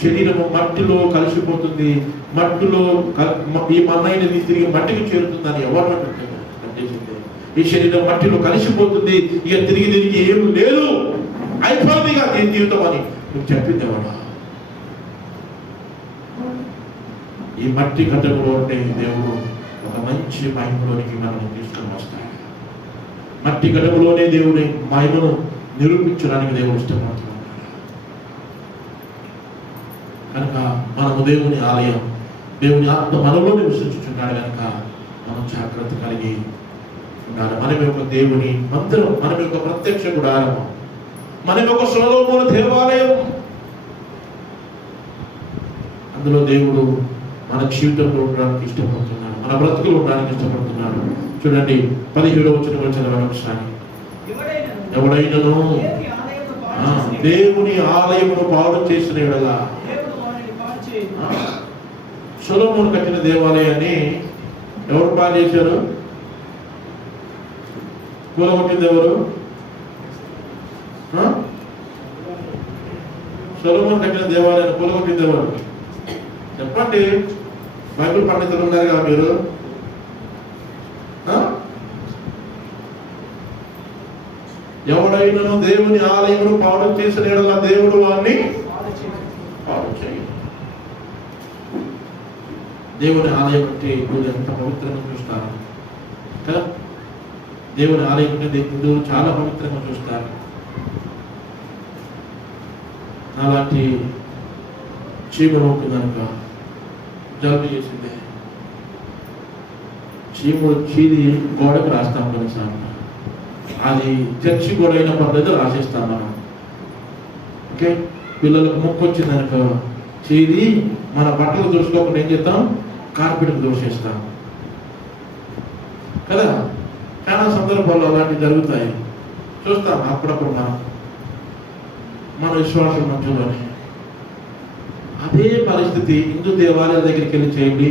శరీరము మట్టిలో కలిసిపోతుంది, మట్టిలో ఈ మన్నైనది తిరిగి మట్టికి చేరుతుందని ఎవరు అంటున్నారు? ఈ శరీరం మట్టిలో కలిసిపోతుంది, ఇక తిరిగి ఏం లేదు, అయిపోతుందిగా దీని జీవితం అని నువ్వు చెప్పింది ఎవడా? ఈ మట్టి ఘటనలో ఉంటే దేవుడు ఒక మంచి మహిమలోనికి మనం తీసుకొని వస్తాడు. మట్టి ఘటనలోనే దేవుడి మహిమను నిరూపించడానికి దేవుడు ఇష్టపడుతున్నాడు. కనుక మనము దేవుని ఆలయం, దేవుని ఆత్మ మనలో నివసించుచున్నాడు కనుక మనం జాగ్రత్త కలిగి ఉండాలి. మనం యొక్క దేవుని మందిరం, మనం యొక్క ప్రత్యక్ష గుడారము, మనం యొక్క సొలొమోను దేవాలయం. అందులో దేవుడు మన జీవితంలో ఉండడానికి ఇష్టపడుతున్నాడు, మన బ్రతుకులు ఉండడానికి ఇష్టపడుతున్నాడు. చూడండి 17వ వచనం చదవండి ఒకసారి. ఎవడైనను దేవుని ఆలయమును పాడు చేసిన యెడల, సొలొమోను కట్టిన దేవాలయాన్ని ఎవరు పాడు చేశారు? కూలగొట్టింది ఎవరు? సొలొమోను కట్టిన దేవాలయాన్ని కూలగొట్టింది ఎవరు? చెప్పండి. బైబిల్ పండితులు ఉన్నారుగా మీరు. ఎవడైనా దేవుని ఆలయమును పాడు చేసిన యెడల దేవుడు వారిని పాడు చేయి. దేవుని ఆలయం అంటే ఇప్పుడు ఎంత పవిత్రంగా చూస్తారు కదా. దేవుని ఆలయం అంటే హిందువులు చాలా పవిత్రంగా చూస్తారు. అలాంటి చీమ ఉంటుంది కనుక జలుబు చేసింది, చీది గోడకు రాస్తాం కొన్నిసార్లు. అది చర్చి గోడ అయిన పద్ధతి రాసేస్తాం మనం. ఓకే, పిల్లలకు ముక్కు వచ్చిందనుకో చీది మన బట్టలు దూసుకోకుండా ఏం చేస్తాం, కార్పెట్కి దూసేస్తాం కదా. చాలా సందర్భాల్లో అలాంటివి జరుగుతాయి, చూస్తాం అప్పుడప్పుడు మన విశ్వాసం మధ్యలోనే. అదే పరిస్థితి హిందూ దేవాలయాల దగ్గరికి వెళ్ళి చేయండి,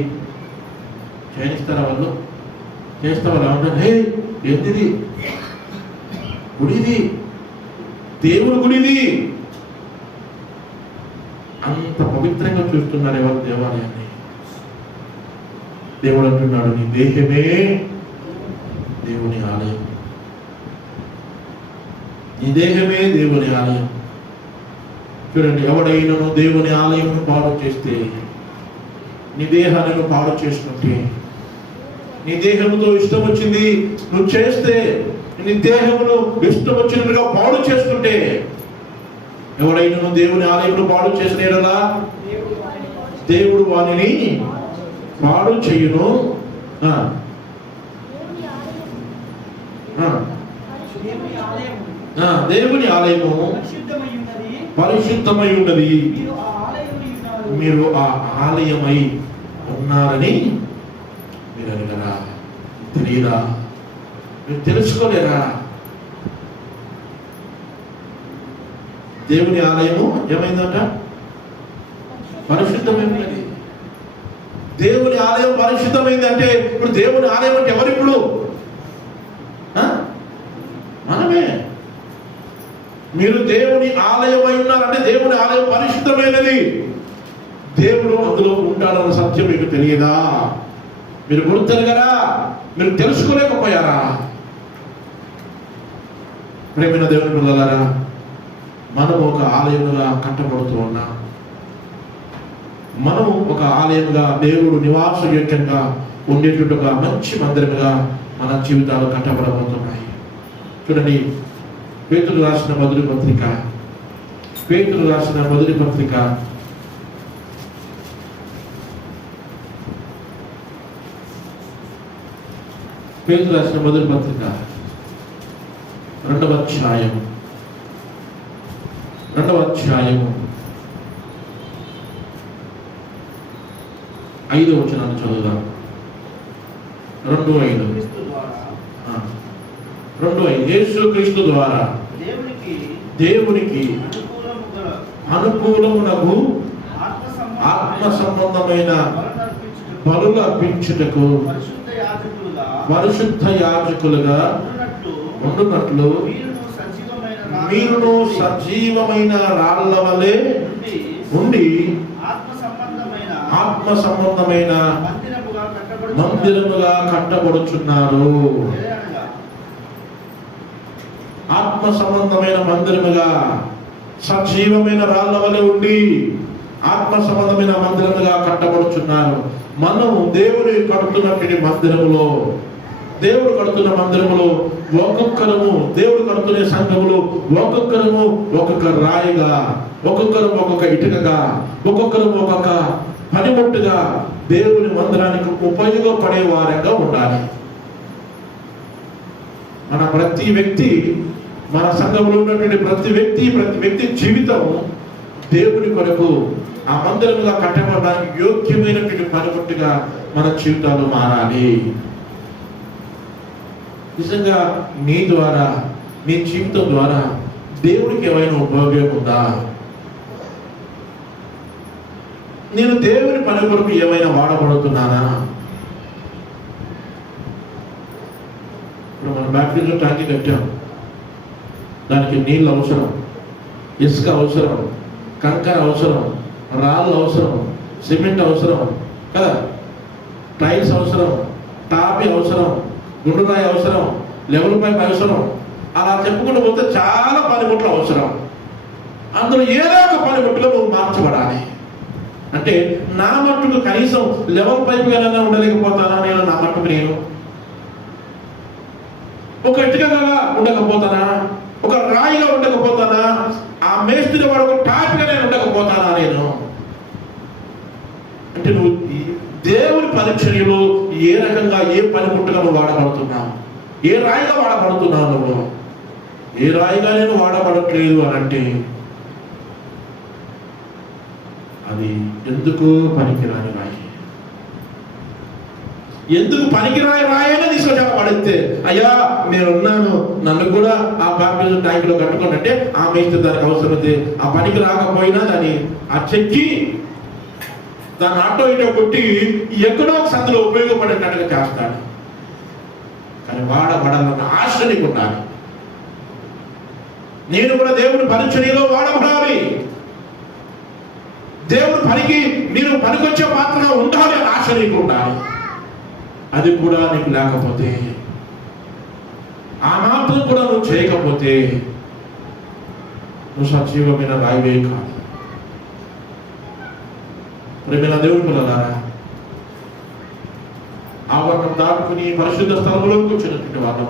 చేయనిస్తారా వాళ్ళు? చేస్తా వాళ్ళు ఏమంటారు, హే ఏంటిది, గుడిది, దేవుడు గుడిది, అంత పవిత్రంగా చూస్తున్నారు ఎవరు దేవాలయాన్ని. దేవుడు అంటున్నాడు, నీ దేహమే దేవుని ఆలయం, నీ దేహమే దేవుని ఆలయం. చూడండి, ఎవడైనా దేవుని ఆలయమును పాడు చేస్తే, నీ దేహాన్ని పాడు చేసుకుంటే, నీ దేహముతో ఇష్టం వచ్చింది నువ్వు చేస్తే, నీ దేహమును ఇష్టం వచ్చినట్టుగా పాడు చేసుకుంటే, ఎవడైనా దేవుని ఆలయమును పాడు చేసిన ఎడల దేవుడు వానిని పాడు చేయును. దేవుని ఆలయము పరిశుద్ధమై ఉన్నది, మీరు ఆ ఆలయమై ఉన్నారని మీరు అనగరా? తెలియదా? మీరు తెలుసుకోలేరా? దేవుని ఆలయము ఏమైందంట? పరిశుద్ధమైనది. దేవుని ఆలయం పరిశుద్ధమైంది అంటే ఇప్పుడు దేవుని ఆలయం అంటే ఎవరు? ఇప్పుడు మనమే. మీరు దేవుని ఆలయం అయి ఉన్నారంటే దేవుని ఆలయం పరిశుద్ధమైనది, దేవుడు అందులో ఉంటాడన్న సత్యం మీకు తెలియదా? మీరు గుర్తెరగరా? మీరు తెలుసుకోలేకపోయారా? ప్రేమైన దేవుని పిల్లలారా, మనము ఒక ఆలయముగా కట్టబడుతూ ఉన్నాం. మనము ఒక ఆలయముగా, దేవుడు నివాస యోగ్యంగా ఉండేటట్టుగా మంచి మందిరముగా మన జీవితాలు కట్టబడబోతున్నాయి. చూడండి, పేతురు రాసిన మొదటి పత్రిక, పేతురు రాసిన మొదటి పత్రిక 2వ అధ్యాయము 5వ వచనాన్ని చదువుదాం. 2:5 యేసుక్రీస్తు ద్వారా దేవునికి అనుకూలమునకు ఆత్మ సంబంధమైన బలులు అర్పించుటకు పరిశుద్ధ యాజకులుగా ఉండునట్లు మీరును సజీవమైన రాళ్ల వలె ఉండి ఆత్మ సంబంధమైన మందిరముగా కట్టబడుచున్నారు. ఆత్మ సంబంధమైన మందిరముగా, సజీవమైన రాళ్ల వలె ఉండి ఆత్మ సంబంధమైన మందిరముగా కట్టబడుచున్నారు. మనం దేవుడు కడుతున్నటువంటి మందిరములో, దేవుడు కడుతున్న మందిరములో ఒక్కొక్కరము, దేవుడు కడుతున్న సంఘములో ఒక్కొక్కరము ఒక్కొక్క రాయిగా, ఒక్కొక్కరు ఒక్కొక్క ఇటుకగా, ఒక్కొక్కరు ఒక్కొక్క పనిముట్టుగా దేవుని మందిరానికి ఉపయోగపడే వారంగా ఉండాలి. మన ప్రతి వ్యక్తి, మన సంఘంలో ఉన్నటువంటి ప్రతి వ్యక్తి జీవితం దేవుని కొరకు ఆ మందిరముగా కట్టబడడానికి యోగ్యమైనటువంటి పనిముట్టుగా మన జీవితాలు మారాలి. నిజంగా నీ ద్వారా, నీ జీవితం ద్వారా దేవుడికి ఏమైనా ఉపయోగం ఉందా? నేను దేవుని పని కొరకు ఏమైనా వాడబడుతున్నానా? ఇప్పుడు మనం బ్యాటరీలో ట్యాంకి కట్టాం, దానికి నీళ్ళు అవసరం, ఇసుక అవసరం, కంకర అవసరం, రాళ్ళు అవసరం, సిమెంట్ అవసరం కదా, టైల్స్ అవసరం, టాపి అవసరం, గుండురాయి అవసరం, లెవెల్ పైప్ అవసరం. అలా చెప్పుకుంటూ పోతే చాలా పనిముట్లు అవసరం. అందులో ఏదో ఒక పనిముట్టులో నువ్వు మార్చబడాలి. అంటే నా మట్టుకు కనీసం లెవెల్ పైప్ గానే ఉండలేకపోతానా నేను? నా మట్టుకు నేను ఒక ఇటుకగా ఉండకపోతానా? ఒక రాయిగా ఉండకపోతానా? ఆ మేస్త్రి వాడు ఒక టాపిగా నేను ఉండకపోతానా నేను? అంటే నువ్వు దేవుని పరిచర్యలో ఏ రకంగా ఏ పనిముట్టుగా నువ్వు వాడబడుతున్నావు, ఏ రాయిగా వాడబడుతున్నావు, నువ్వు ఏ రాయిగా నేను వాడబడట్లేదు అని అంటే అది ఎందుకు పనికిరాని రాయి. ఎందుకు పనికిరాని రాయనే తీసుకొచ్చి పడితే, అయ్యా నేనున్నాను, నన్ను కూడా ఆ బాప్టిజం ట్యాంకులో కట్టుకున్నట్టే ఆ మేస్త్రి దానికి అవసరం అయితే ఆ పనికి రాకపోయినా దాన్ని ఆ చెక్కి దాన్ని ఆటో ఇటో కొట్టి ఎక్కడో ఒక సందులో ఉపయోగపడేటట్టుగా చేస్తాడు. కానీ వాడబడాలన్న ఆశ నీకు ఉండాలి. నేను కూడా దేవుని పరిచర్యలో వాడబడాలి, దేవుని పనికి మీరు పనికొచ్చే పాత్రగా ఉండాలి అని ఆశ నీకు ఉండాలి. అది కూడా నీకు లేకపోతే, ఆ మాత్రం కూడా నువ్వు చేయకపోతే నువ్వు సజీవమైన రాయివే కాదు. ప్రేమైన దేవుని పిల్లలారా, ఆవరణం దాటుకుని పరిశుద్ధ స్థలంలోకి వచ్చినటువంటి వాళ్ళ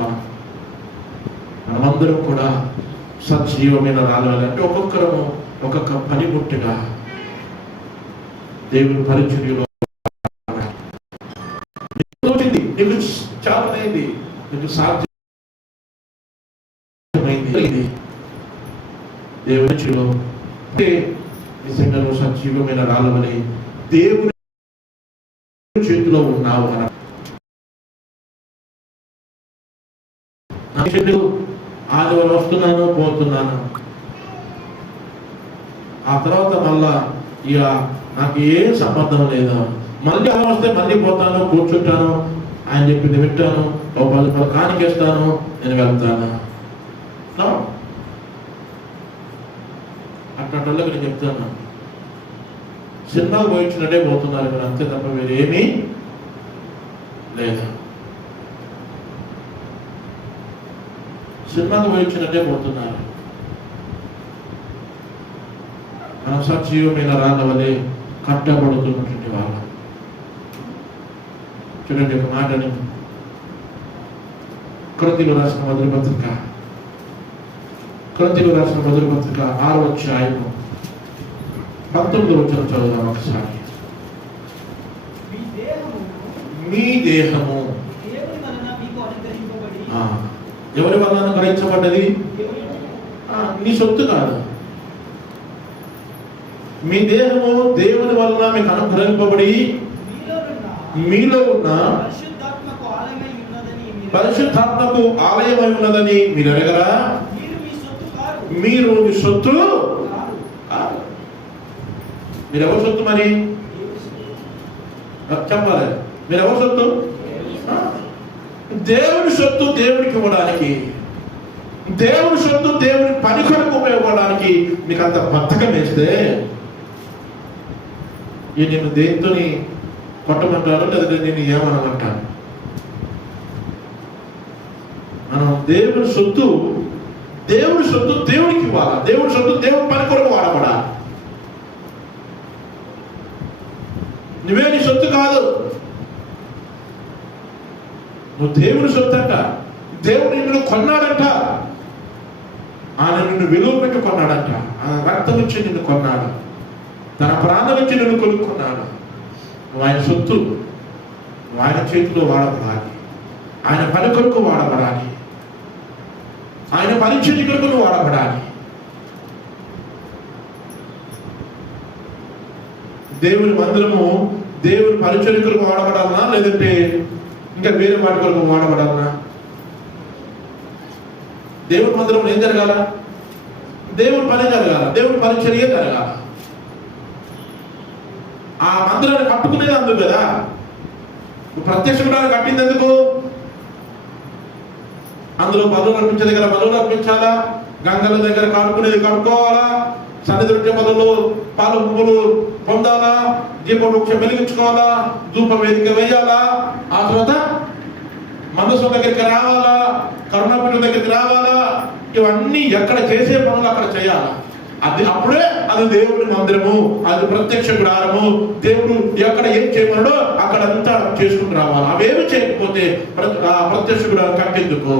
మనమందరం కూడా సజీవమైన రావాలంటే ఒక్కొక్కరము ఒక్కొక్క పనిముట్టుగా దేవుని పరిచర్యలో నీకు చాలైంది, నీకు సాధ్యమైంది దేవుని పరిచర్యలో నిజంగా నువ్వు సజీవమైన రాళ్ళవని దేవుని చేతిలో ఉన్నావు అన్న ఆదివారం వస్తున్నాను పోతున్నాను, ఆ తర్వాత మళ్ళా ఇక నాకు ఏం సంబంధం లేదు, మళ్ళీ అలా వస్తే మళ్ళీ పోతాను, కూర్చుంటాను, ఆయన చెప్పింది వింటాను, ఒక 10 రూపాయలు కానికేస్తాను, నేను వెళ్తాను. అట్లాంటి నేను చెప్తాను, సినిమా పోయించినట్టే పోతున్నారు మీరు, అంతే తప్ప వేరేమీ లేదు. సినిమాకు పోయించినట్టే పోతున్నారు. మనం సజీవమైన రాళ్ళ వలె కట్టబడుతున్నటువంటి వాళ్ళు. చూడండి ఒక మాటని కొరింథీయులకు రాసిన మొదటి పత్రిక 6వ అధ్యాయము 19వ వచనం చదువుదాం ఒకసారి. మీ దేహము ఎవరి వల్ల గ్రహించబడ్డది? నీ సొత్తు కాదు. మీ దేహము దేవుని వలన మీకు అనుగ్రహింపబడి మీలో ఉన్న పరిశుద్ధాత్మకు ఆలయమై ఉన్నదని మీరు అడగరా? మీరు మీ సొత్తు. మీరెవరు సొత్తు? మరి చెప్పాలి, మీరెవరు సొత్తు? దేవుని సొత్తు దేవునికి ఇవ్వడానికి, దేవుని సొత్తు దేవుని పని కొరకు ఉపయోగపడడానికి నీకు అంత బద్ధకం వేస్తే నేను దేంతో కొట్టమంటాను, లేదా నేను ఏమనమంటాను? మనం దేవుని సొత్తు దేవునికి ఇవ్వాలి, దేవుని సొత్తు దేవుని పని కొరకు వాడబడాలి. నువ్వే నీ సొత్తు కాదు, నువ్వు దేవుని సొత్తు అంట. దేవుడు నిన్ను కొన్నాడంట, ఆయన నిన్ను విలువ పెట్టి కొన్నాడంట, ఆయన రక్తం ఇచ్చి నిన్ను కొన్నాడు, తన ప్రాణం ఇచ్చి నిన్ను కొనుక్కున్నాడు. నువ్వు ఆయన సొత్తు, నువ్వు ఆయన చేతిలో వాడబడాలి, ఆయన పని కొరకు వాడబడాలి, ఆయన పరిచర్య కొరకు నువ్వు వాడబడాలి. దేవుని మందిరము దేవుని పరిచర్య కొరకు వాడబడాలనా, లేదంటే ఇంకా వేరే వాటి కొరకు వాడబడాలనా? దేవుని మందిరం ఏం జరగాల? దేవుని పని జరగాల, దేవుని పరిచర్య జరగాల. ఆ మందిరాన్ని కట్టుకునేది అందుకు కదా. ప్రత్యక్ష గుడారం కట్టింది ఎందుకు? అందులో బలులు అర్పించే దగ్గర బలులు అర్పించాలా, గంగల దగ్గర కడుక్కునేది కడుక్కోవాలా, సన్నిధి బలులు పాలు పువ్వులు పొందాలా, దీపవృక్షం వెలిగించుకోవాలా, ధూప వేదిక వేయాలా, ఆ తర్వాత మనసు దగ్గరికి రావాలా, కరుణాపీఠం దగ్గరికి రావాలా. ఇవన్నీ ఎక్కడ చేసే పనులు అక్కడ చేయాలా. అది అప్పుడే అది దేవుని మందిరము, అది ప్రత్యక్ష గుడారము. దేవుడు ఎక్కడ ఏం చేయమన్నాడో అక్కడంతా చేసుకుని రావాలి. అవేమి చేయకపోతే ప్రత్యక్ష గుడారం కట్టేందుకు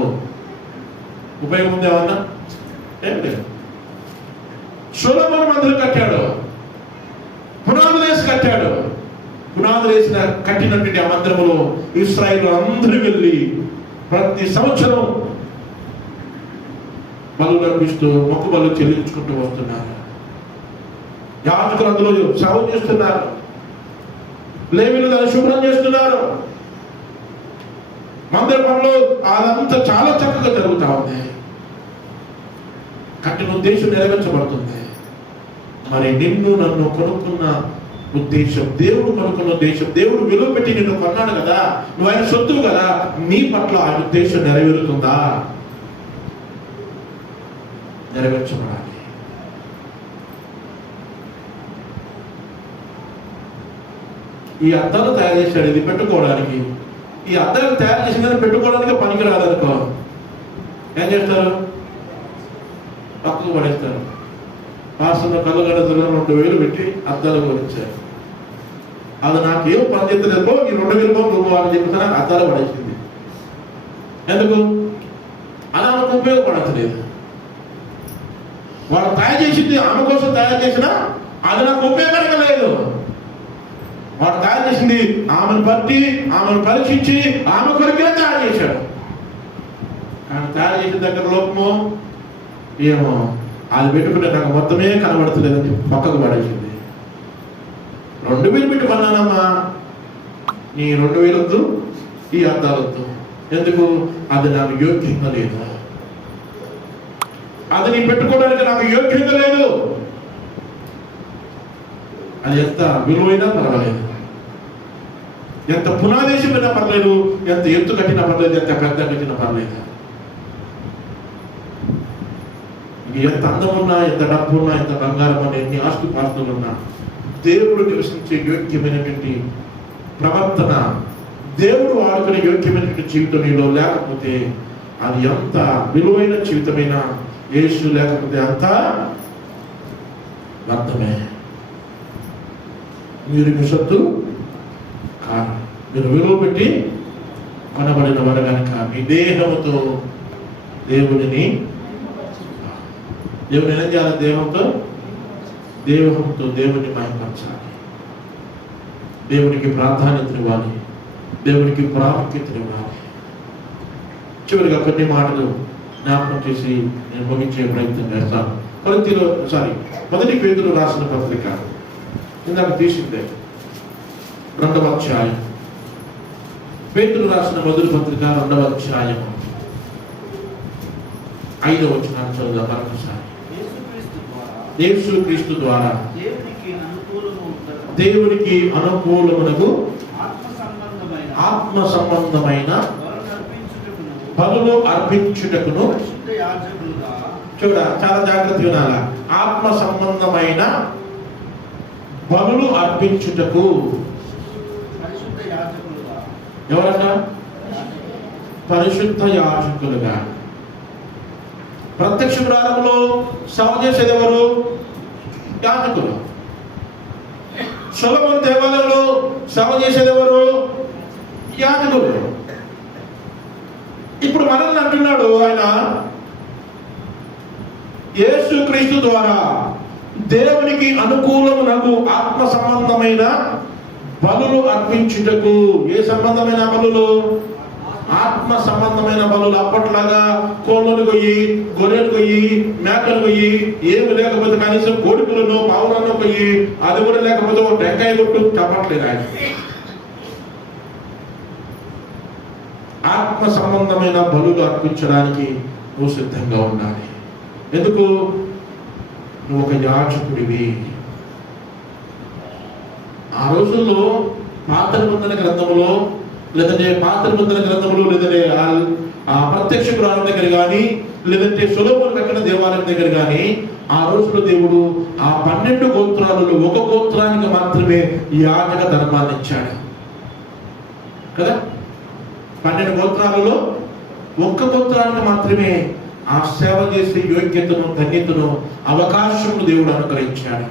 ఉపయోగం ఉందేమన్నా? ఏం లేదు. సొలొమోను మందిరం కట్టాడు, పునాదులు వేసి కట్టాడు, పునాదులు వేసిన కట్టినటువంటి ఆ మందిరములో ఇశ్రాయేలు అందరూ వెళ్ళి ప్రతి సంవత్సరం బలులు అర్పిస్తూ మొక్కుబళ్ళు చెల్లించుకుంటూ వస్తున్నారు. యాజకులు అందులో సేవ చేస్తున్నారు, లేవీయులు దాన్ని శుభ్రం చేస్తున్నారు. మందిర పనులు అదంతా చాలా చక్కగా జరుగుతూ ఉంది. కట్టిన ఉద్దేశం నెరవేర్చబడుతుంది. మరి నిన్ను నన్ను కొనుక్కున్న ఉద్దేశం, దేవుడు కొనుక్కున్న ఉద్దేశం, దేవుడు విలువ పెట్టి నిన్ను కొన్నాడు కదా, నువ్వు ఆయన సొత్తు కదా, నీ పట్ల ఆయన ఉద్దేశం నెరవేరుతుందా? నెరవేర్చబడాలి. ఈ అద్దాలు తయారు చేశాడు, ఇది పెట్టుకోవడానికి. ఈ అద్దాలు తయారు చేసిందని పెట్టుకోవడానికి పనికి రాదనుకో, ఏం చేస్తారు? పక్కకు పడేస్తారు. పాసన కళ్ళగడ 2,000 పెట్టి అద్దాలు కొనిచ్చారు. అది నాకేం పని చేస్తలేదో ఈ 2,000 నువ్వు అని చెప్తే నాకు అద్దాలు పడేసింది. ఎందుకు? అది ఆమెకు ఉపయోగపడట్లేదు. వాడు తయారు చేసింది ఆమె కోసం తయారు చేసినా అది నాకు ఉపయోగకరంగా లేదు. వాడు తయారు చేసింది ఆమెను బట్టి, ఆమెను పరీక్షించి ఆమె కొరకే తయారు చేశాడు. కానీ తయారు చేసిన దగ్గర లోపము ఏమో అది పెట్టుకుంటే నాకు మొత్తమే కనబడతలేదని పక్కకు పడేసింది. 2,000 పెట్టి కొన్నానమ్మా, నీ 2,000 వద్దు, ఈ అద్దాలు వద్దు. ఎందుకు? అది నాకు యోగ్యంగా లేదు, అది నీ పెట్టుకోవడానికి నాకు యోగ్యంగా లేదు. అది ఎంత విలువైనా పర్వాలేదు, ఎంత పునాదేశమైనా పర్లేదు, ఎంత ఎత్తు కట్టినా పర్లేదు, ఎంత పెద్ద కట్టినా పర్లేదు. ఎంత అందమున్నా, ఎంత డబ్బున్నా, ఎంత బంగారం ఉన్నా, ఎన్ని ఆస్తి పాస్తులు ఉన్నా, దేవుడు నివసించే యోగ్యమైనటువంటి ప్రవర్తన, దేవుడు వాడుకునే యోగ్యమైనటువంటి జీవితం నీలో లేకపోతే అది ఎంత విలువైన జీవితమైనా, యేసు లేకపోతే అంత వ్యర్థమే. మీరు మీ సొత్తు కాదు, మీరు విలువ పెట్టి కొనబడిన వారు కనుక మీ దేహంతో దేవుడిని ఏం చేయాలి? దేహంతో దేవుడిని మహిమపరచాలి, దేవునికి ప్రాధాన్యతనివ్వాలి, దేవునికి ప్రాముఖ్యతనివ్వాలి. చివరిగా కొన్ని మాటలు జ్ఞాపకం చేసి నేను ముగించే ప్రయత్నం చేస్తాను. మొదటి పేతురు రాసిన పత్రిక, ఇందాక తీసిందే 2వ అధ్యాయం. పేతురు రాసిన మొదటి పత్రిక 2వ అధ్యాయం 5వ వచనాన్ని చదువుదాం మరొకసారి. యేసుక్రీస్తు ద్వారా దేవునికి అనుకూలమునకు ఆత్మ సంబంధమైన బలులు అర్పించుటకును, చూడ చాలా జాగ్రత్త వినాల, ఆత్మ సంబంధమైన బలులు అర్పించుటకు. ఎవరట? పరిశుద్ధ యాజకులుగా. ప్రత్యక్ష ప్రారంభంలో సేవ చేసేది ఎవరు? యాజకులు. సొలొమోను దేవాలయంలో సేవ చేసేది ఎవరు? యాజకులు. ఇప్పుడు మనల్ని అంటున్నాడు ఆయన, యేసుక్రీస్తు ద్వారా దేవునికి అనుకూలమునకు ఆత్మ సంబంధమైన బలులు అర్పించుటకు. ఏ సంబంధమైన బలులు? ఆత్మ సంబంధమైన బలులు. అప్పట్లాగా కోళ్ళను కొయ్యి, గొర్రెలు కొయ్యి, మేకలు కొయ్యి, ఏమి లేకపోతే కనీసం కోడికలను పావులను కొయ్యి, అది కూడా లేకపోతే టెంకాయ కొట్టు చెప్పట్లేదు ఆయన. ఆత్మ సంబంధమైన బలులు అర్పించడానికి నువ్వు సిద్ధంగా ఉండాలి. ఎందుకు? నువ్వు ఒక యాజకుడివి. ఆ రోజుల్లో పాత నిబంధన గ్రంథములో, లేదంటే లేదంటే ఆ ప్రత్యక్ష పురాణం దగ్గర కానీ, లేదంటే సొలొమోను కట్టిన దేవాలయం దగ్గర కానీ, ఆ రోజుల్లో దేవుడు ఆ 12 గోత్రాలలో ఒక గోత్రానికి మాత్రమే యాజక ధర్మాన్ని ఇచ్చాడు కదా. 12 గోత్రాలలో ఒక్క గోత్రానికి మాత్రమే ఆ సేవ చేసే యోగ్యతను, ధన్యతను, అవకాశము దేవుడు అనుగ్రహించాడు.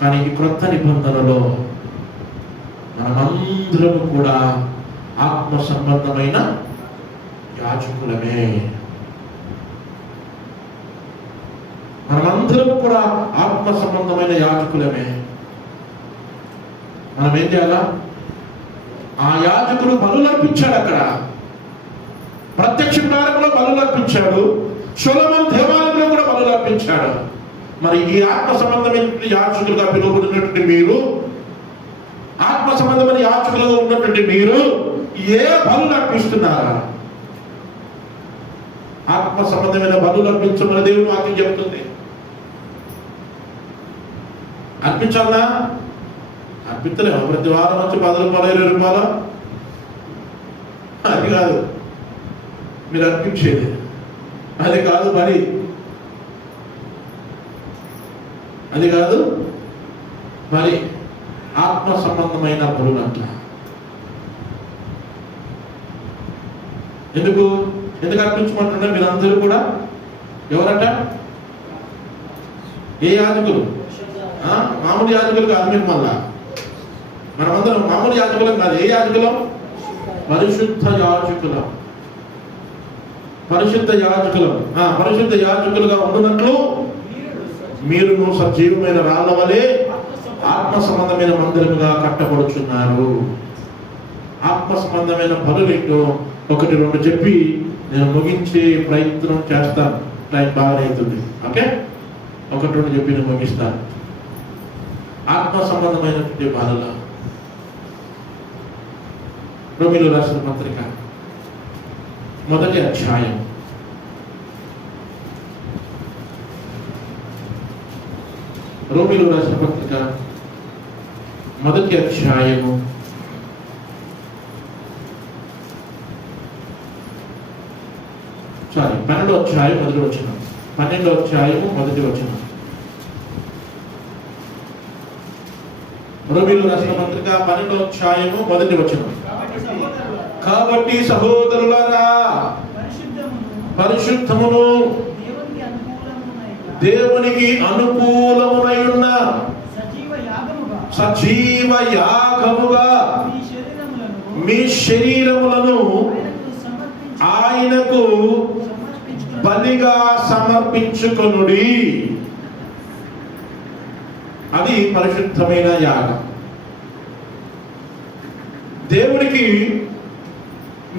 కానీ ఈ క్రొత్త నిబంధనలో మనమందరము కూడా ఆత్మ సంబంధమైన యాజకులమే. మనమందరము కూడా ఆత్మ సంబంధమైన యాజకులమే. మనం ఏం చేయాలా? ఆ యాజకుడు బలులు అర్పించాడు, అక్కడ ప్రత్యక్ష గుడారంలో బలులు అర్పించాడు, సొలొమోను దేవాలయంలో కూడా బలులు అర్పించాడు. మరి ఈ ఆత్మ సంబంధమైన యాజకులుగా పిలువబడినటువంటి మీరు, ఆత్మ సంబంధమైన యాజకులుగా ఉన్నటువంటి మీరు ఏ బలులు అర్పిస్తున్నారా? ఆత్మ సంబంధమైన బలులు అర్పించమని దేవుని వాక్యం చెబుతుంది. అర్పించాలా? అర్పించలేము. ప్రతి వారం వచ్చి 10 రూపాయలు 20 రూపాయలు అది కాదు మీరు అర్పించేది, అది కాదు మరి, అది కాదు మరి. ఆత్మ సంబంధమైన బలులంట. ఎందుకు అర్పించమంటున్నారు మీరు అందరూ కూడా? ఎవరంట? ఏ యాజకులు? మామూలు యాజకులు కాదు. మీరు మళ్ళా మనమందరం మామూలు యాజకులం కాదు. ఏ యాజకులం? పరిశుద్ధ యాజకులం. పరిశుద్ధ యాజకులుగా ఉన్నట్లు మీరును సజీవమైన రాళ్ళ వలె ఆత్మ సంబంధమైన మందిరముగా కట్టబడుచున్నారు. ఆత్మ సంబంధమైన బలులేంటో 1-2 చెప్పి నేను ముగించే ప్రయత్నం చేస్తాను. టైం బాగా అవుతుంది. ఓకే, 1-2 చెప్పి నేను ముగిస్తాను. ఆత్మ సంబంధమైనటువంటి బలుల రోమీయులు రాసిన పత్రిక 1వ అధ్యాయం 12వ అధ్యాయము 12వ అధ్యాయం 1వ వచనం. 12వ అధ్యాయము 1వ వచనం. రోమీయులు రాసిన పత్రిక 12వ అధ్యాయము 1వ వచనం. కాబట్టి సహోదరులారా, పరిశుద్ధమును దేవునికి అనుకూలమునై ఉన్న సజీవ యాగముగా మీ శరీరములను ఆయనకు బలిగా సమర్పించుకొనుడి. అది పరిశుద్ధమైన యాగం. దేవుడికి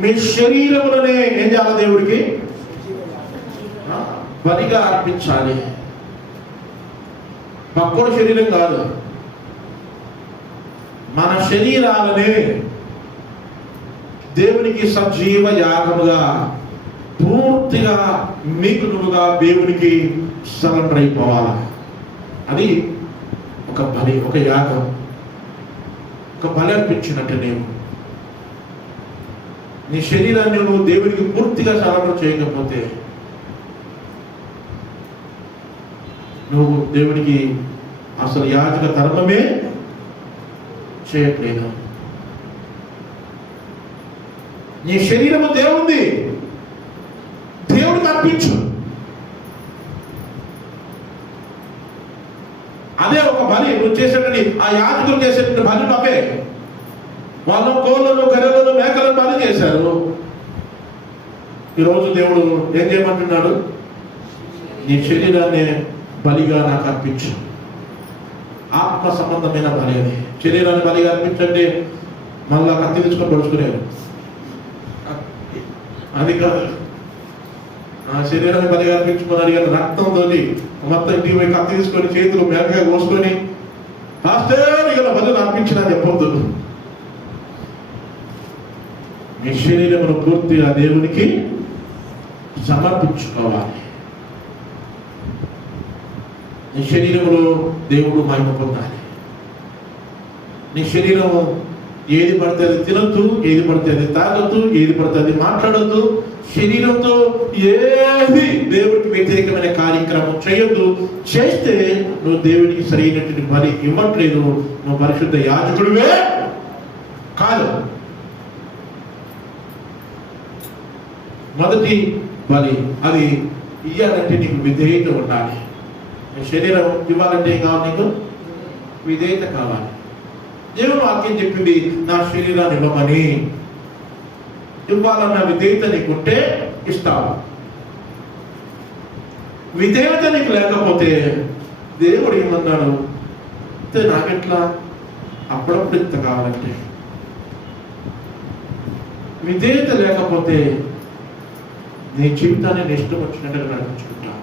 మీ శరీరములనే ఏం చేయాలి? దేవుడికి బలిగా అర్పించాలి. భక్తుడి శరీరం కాదు, మన శరీరాలనే దేవునికి సజీవ యాగముగా పూర్తిగా మీకు నువ్వుగా దేవునికి సరెండర్ అయిపోవాలి. అది ఒక బలి, ఒక యాగం, ఒక బలి అర్పించినట్టు. నీ శరీరాన్ని నువ్వు దేవునికి పూర్తిగా సరెండర్ చేయకపోతే నువ్వు దేవునికి అసలు యాజక ధర్మమే చేయట్లేదు. నీ శరీరము దేవుడికి అర్పించు. అదే ఒక బలి. నువ్వు చేసేటది ఆ యాజకులు చేసేటువంటి బలి తప్పే. వాళ్ళు కోళ్ళను, గొర్రెలను, మేకలను బలి చేశారు. ఈరోజు దేవుడు ఏం చేయమంటున్నాడు? నీ శరీరాన్ని బలిగా నాకు అర్పించు. ఆత్మ సంబంధమైన బలి అది. శరీరాన్ని బలిగా అర్పించండి మళ్ళా కత్తి తీసుకొని పొడుచుకునేది, అది కాదు. ఆ శరీరాన్ని బలిగా అర్పించుకున్నాడు కానీ రక్తంతో మొత్తం ఇంటికి పోయి కత్తి తీసుకొని చేతులు మేకగా కోసుకొని ఇక బదులు అర్పించిన చెప్పొద్దు. మీ శరీరమును పూర్తిగా దేవునికి సమర్పించుకోవాలి. నీ శరీరంలో దేవుడు మహిమ పొందాలి. నీ శరీరము ఏది పడితే అది తినొద్దు, ఏది పడితే అది తాగొద్దు, ఏది పడితే అది మాట్లాడొద్దు. శరీరంతో ఏది దేవుడికి వ్యతిరేకమైన కార్యక్రమం చేయొద్దు. చేస్తే నువ్వు దేవుడికి సరైనటువంటి బలి ఇవ్వట్లేదు. నువ్వు పరిశుద్ధ యాజకుడివే కాదు. మొదటి బలి అది ఇయ్యాలంటే నీకు విధేయత ఉండాలి. శరీరం ఇవ్వాలంటే ఏం కావాలి? నీకు విధేయత కావాలి. దేవుడు వాక్యం చెప్పింది నా శరీరాన్ని ఇవ్వమని. ఇవ్వాలన్న విధేయత నీకుంటే ఇస్తావు. విధేయత నీకు లేకపోతే దేవుడు ఏమన్నాడు? నాకెట్లా అప్పుడప్పుడు ఇంత కావాలంటే. విధేయత లేకపోతే నీ జీవితాన్ని నీ ఇష్టం వచ్చినట్టుగా నడిపించుకుంటావు.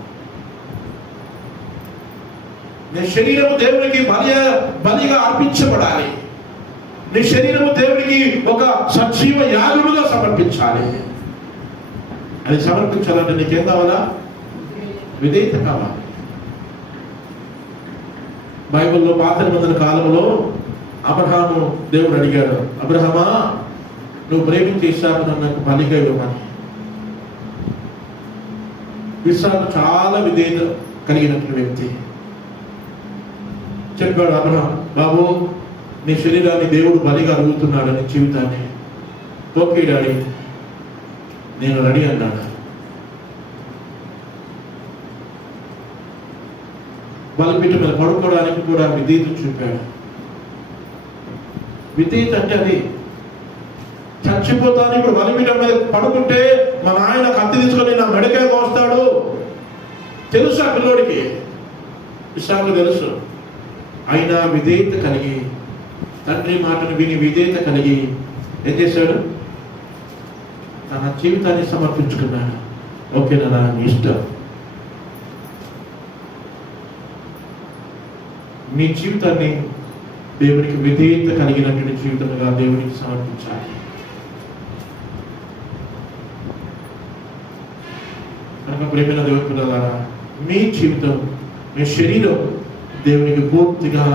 నీ శరీరము దేవునికి బలిగా అర్పించబడాలి. నీ శరీరము దేవునికి ఒక సజీవ యాగముగా సమర్పించాలి. అది సమర్పించాలంటే నీకేం కావాలా? విధేయత కావాలి. బైబిల్లో పాత నిబంధన కాలంలో అబ్రహాము దేవుడు అడిగాడు, అబ్రహమా నువ్వు ప్రేమించే ఇస్సాకును నాకు బలిగా ఇవ్వమని. ఇస్సాకు చాలా విధేయత కలిగినటువంటి వ్యక్తి. చెప్పాడు అబ్రహాం, బాబు నీ శరీరాన్ని దేవుడు బలిగా అడుగుతున్నాడు, నీ జీవితాన్ని. ఓకే డాడీ నేను రెడీ అన్నాడు. బలిపీఠం మీద పడుకోవడానికి కూడా విధేయత చూపాడు. విధేయత అంటే అది చచ్చిపోతాను ఇప్పుడు బలిపీఠం మీద పడుకుంటే మా నాయన కత్తి తీసుకొని నా మెడకే కోస్తాడు తెలుసు ఆ పిల్లోడికి, ఇస్సాకు తెలుసు. అయినా విధేయత కలిగి, తండ్రి మాటను విని విధేయత కలిగి ఏం చేశాడు? తన జీవితాన్ని సమర్పించుకున్నాడు. ఓకేనా నా ఇష్టం. మీ జీవితాన్ని దేవునికి విధేయత కలిగినటువంటి జీవితంగా దేవునికి సమర్పించాలి. కనుక ప్రేమైన దేవుని పిల్లలారా, మీ జీవితం, మీ శరీరం దేవునికి పూర్తిగా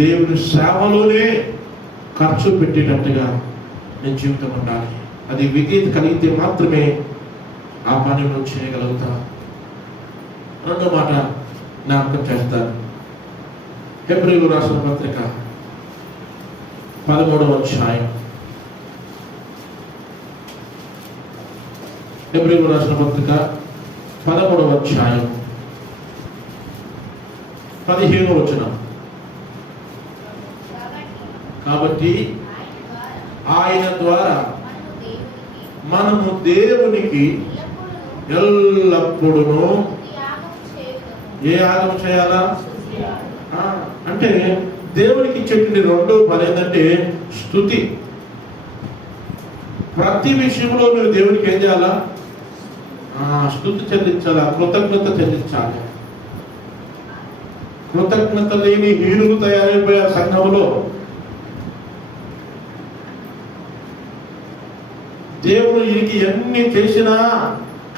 దేవుని సేవలోనే ఖర్చు పెట్టేటట్టుగా మీ జీవితం ఉండాలి. అది విధేయత కలిగితే మాత్రమే ఆ పనిలో చేయగలుగుతా. రెండో మాట జ్ఞాపకం చేస్తాను. హెబ్రీయులకు రాసిన పత్రిక 13వ అధ్యాయం. హెబ్రీయులకు రాసిన పత్రిక 13వ అధ్యాయం 15వ వచనం. కాబట్టి ఆయన ద్వారా మనము దేవునికి ఎల్లప్పుడూ ఏ యాగం చేయాలా? అంటే దేవునికి ఇచ్చేటువంటి రెండో పని ఏంటంటే స్తుతి. ప్రతి విషయంలో నువ్వు దేవునికి ఏం చేయాలా? స్తుతి చెల్లించాలా, కృతజ్ఞత చెల్లించాలి. కృతజ్ఞత లేని హీనులు తయారైపోయారు సంఘంలో. దేవుడు ఈయనకి ఎన్ని చేసినా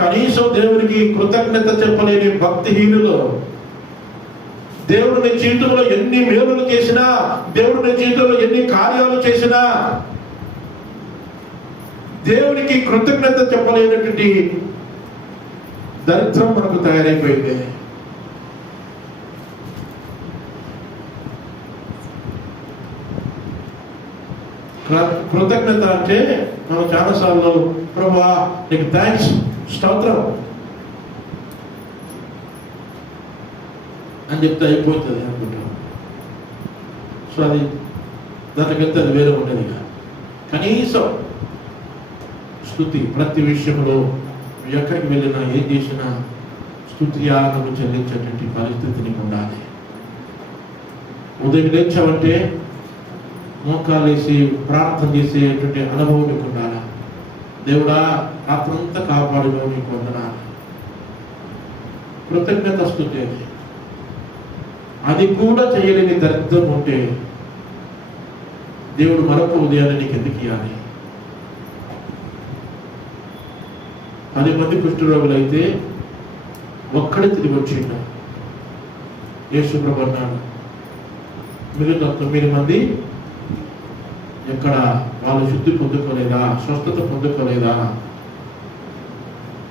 కనీసం దేవునికి కృతజ్ఞత చెప్పలేని భక్తిహీనులు. దేవుడు నీ జీవితంలో ఎన్ని మేలులు చేసినా, దేవుడు నీ జీవితంలో ఎన్ని కార్యాలు చేసినా దేవునికి కృతజ్ఞత చెప్పలేనటువంటి దరిద్రం మనకు తయారైపోయింది. కృతజ్ఞత అంటే మనం చాలాసార్లు ప్రభువా నీకు థ్యాంక్స్, స్తోత్రం అని చెప్తే అయిపోతుంది అనుకుంటాం. సో అది దానికంటే అది వేరే ఉండదు. కనీసం స్తుతి ప్రతి విషయంలో ఎక్కడికి వెళ్ళినా ఏం చేసినా స్తుతి యాగము చెల్లించేటువంటి పరిస్థితిని ఉండాలి. ఉదయం లేచామంటే మోకాలు వేసి ప్రార్థన చేసేటువంటి అనుభవం నీకు ఉండాలి. దేవుడా రాత్రంతా కాపాడులో నీకు వందనాలు. కృతజ్ఞత స్తుతి అది కూడా చేయలేని దరిద్రం ఉంటే దేవుడు మరొక ఉదయాన్ని నీకు ఎందుకు ఇవ్వాలి? 10 మంది కుష్ఠరోగులు అయితే ఒక్కడే తిరిగి వచ్చిండు. యేసు ప్రభు అన్నాడు, మిగిలిన 9 మంది ఎక్కడ వాళ్ళు శుద్ధి పొందుకోలేదా, స్వస్థత పొందుకోలేదా?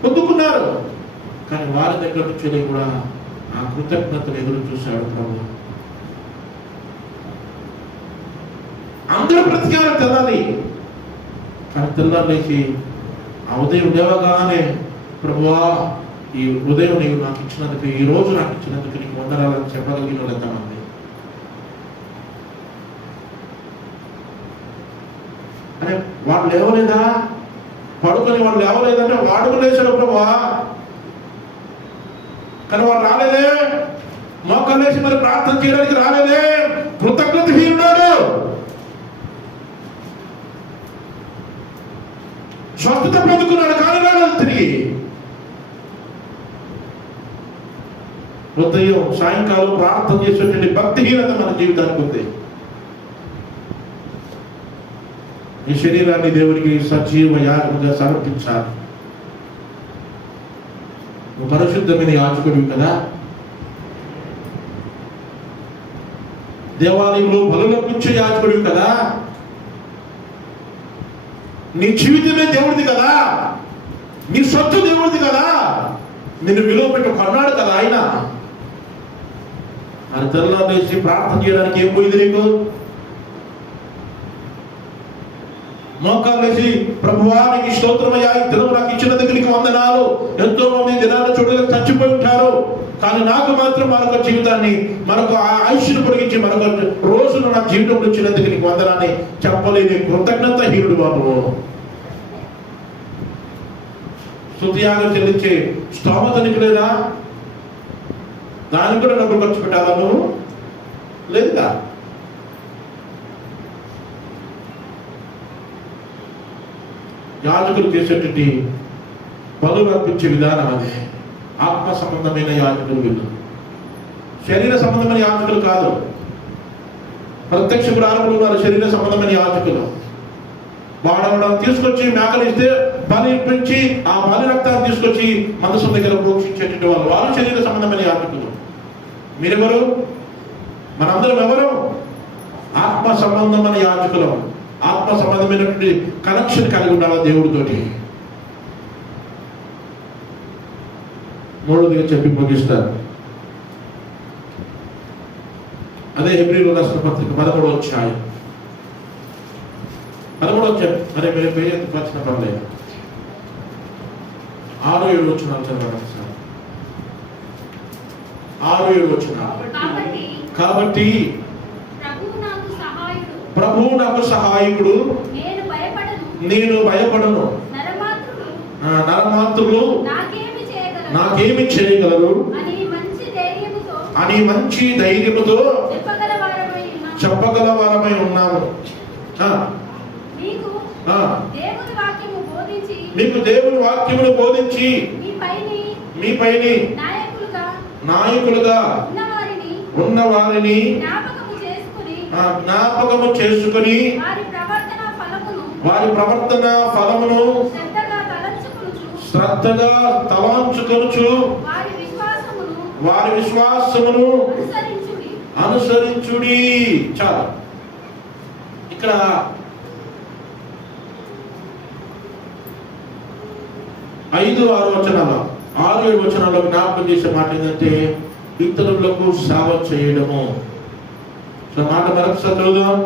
పొందుకున్నారు. కానీ వారి దగ్గర నుంచి కూడా ఆ కృతజ్ఞతను ఎదురు చూశాడు ప్రభు. అందరూ ప్రతికారం తెల్లాలి. కానీ తెల్లాలేసి ఆ ఉదయం లేవగానే ప్రభువా ఈ ఉదయం నీవు నాకు ఇచ్చినందుకు, ఈ రోజు నాకు ఇచ్చినందుకు నీకు వందనాలని చెప్పగలిగిన వాళ్ళు ఎంతమంది? అరే వాడు లేవలేదా? పడుకొని వాడు లేవలేదంటే వాడుకు లేచాడు ప్రభువా, కానీ వాడు రాలేదే. మోకాలు లేచి మరి ప్రార్థన చేయడానికి రాలేదే. కృతజ్ఞత హీనుడు. స్వస్థత పొందుకున్నాడు, కానీ రాలేదు తిరిగి. ఉదయం సాయంకాలం ప్రార్థన చేసేటువంటి భక్తిహీనత మన జీవితానికి ఉంది. ఈ శరీరాన్ని దేవునికి సజీవ యాగముగా సమర్పించాలి. నువ్వు పరిశుద్ధమైన యాజకుడివి కదా, దేవాలయంలో బలులర్పించే యాజకుడివి కదా, నీ జీవితమే దేవుడిది కదా, నీ సొత్తు దేవుడిది కదా, నిన్ను విలువ పెట్టు కొన్నాడు కదా ఆయన. ఆయన తెల్లారేసి ప్రార్థన చేయడానికి ఏం పోయింది నీకు? మోకాలు వేసి ప్రభువా నీకు స్తోత్రమయ్యా, ఈ దినం నాకు ఇచ్చినందుకు నీకు వందనాలు. ఎంతో మంది దినాలు చూడగా చచ్చిపోయి ఉంటారు, కానీ నాకు మాత్రం మరొక జీవితాన్ని, మరొక ఆయుష్ను పొడిగించి మరొక రోజును నా జీవితంలో ఇచ్చినందుకు నీకు వందనాన్ని చెప్పలేని కృతజ్ఞత హీనుడు బాబు. స్తుతియాగం చెల్లించే స్తోమత నీకు లేదా? దానికి కూడా డబ్బులు ఖర్చు పెట్టాలా నువ్వు? లేదుగా. యాజకులు చేసేటువంటి బలులు అర్పించే విధానం అదే. ఆత్మ సంబంధమైన యాజకులు వీళ్ళు, శరీర సంబంధమైన యాజకులు కాదు. ప్రత్యక్ష ప్రారంభంలో ఉన్నారు శరీర సంబంధమైన యాజకులు. వాడవడం తీసుకొచ్చి మేకలు ఇస్తే బలి ఇప్పించి ఆ బలి రక్తాన్ని తీసుకొచ్చి మనసు దగ్గర ప్రోక్షించేటువంటి వాళ్ళు శరీర సంబంధమైన యాజకులు. మీరెవరు? మనందరం ఎవరు? ఆత్మ సంబంధమైన యాజకులు. ఆత్మ సంబంధమైనటువంటి కనెక్షన్ కలిగి ఉండాలి దేవుడితోటి. మూడోదిగా చెప్పి ముగిస్తారు. అదే హెబ్రీయులకు రాసిన పత్రిక 13వ అధ్యాయం. అరే మీరు పేరు ఎందుకు వచ్చిన పర్లేదు, 6-7 వచనాలు చదవండి సార్. 6-7 వచనాలు. కాబట్టి ప్రభువు నాకు సహాయకుడు, నేను భయపడను. నరమాత్రులు నాకేమి చేయగలరు అని మంచి ధైర్యముతో చెప్పగల వారమై ఉన్నాము. మీకు దేవుని వాక్యమును బోధించి మీ పైని నాయకులుగా ఉన్న వారిని జ్ఞాపకము చేసుకుని వారి ప్రవర్తన ఫలమును శ్రద్ధగా తలాంచుకొనుచు వారి విశ్వాసమును అనుసరించుడి. చాలా ఇక్కడ 5-6 వచనాలు, 6-7 వచనాల్లో జ్ఞాపకం చేసే మాట ఏంటంటే ఇతరులకు సేవ చేయడము. సో మాట మరొకసారి చదువుదాం.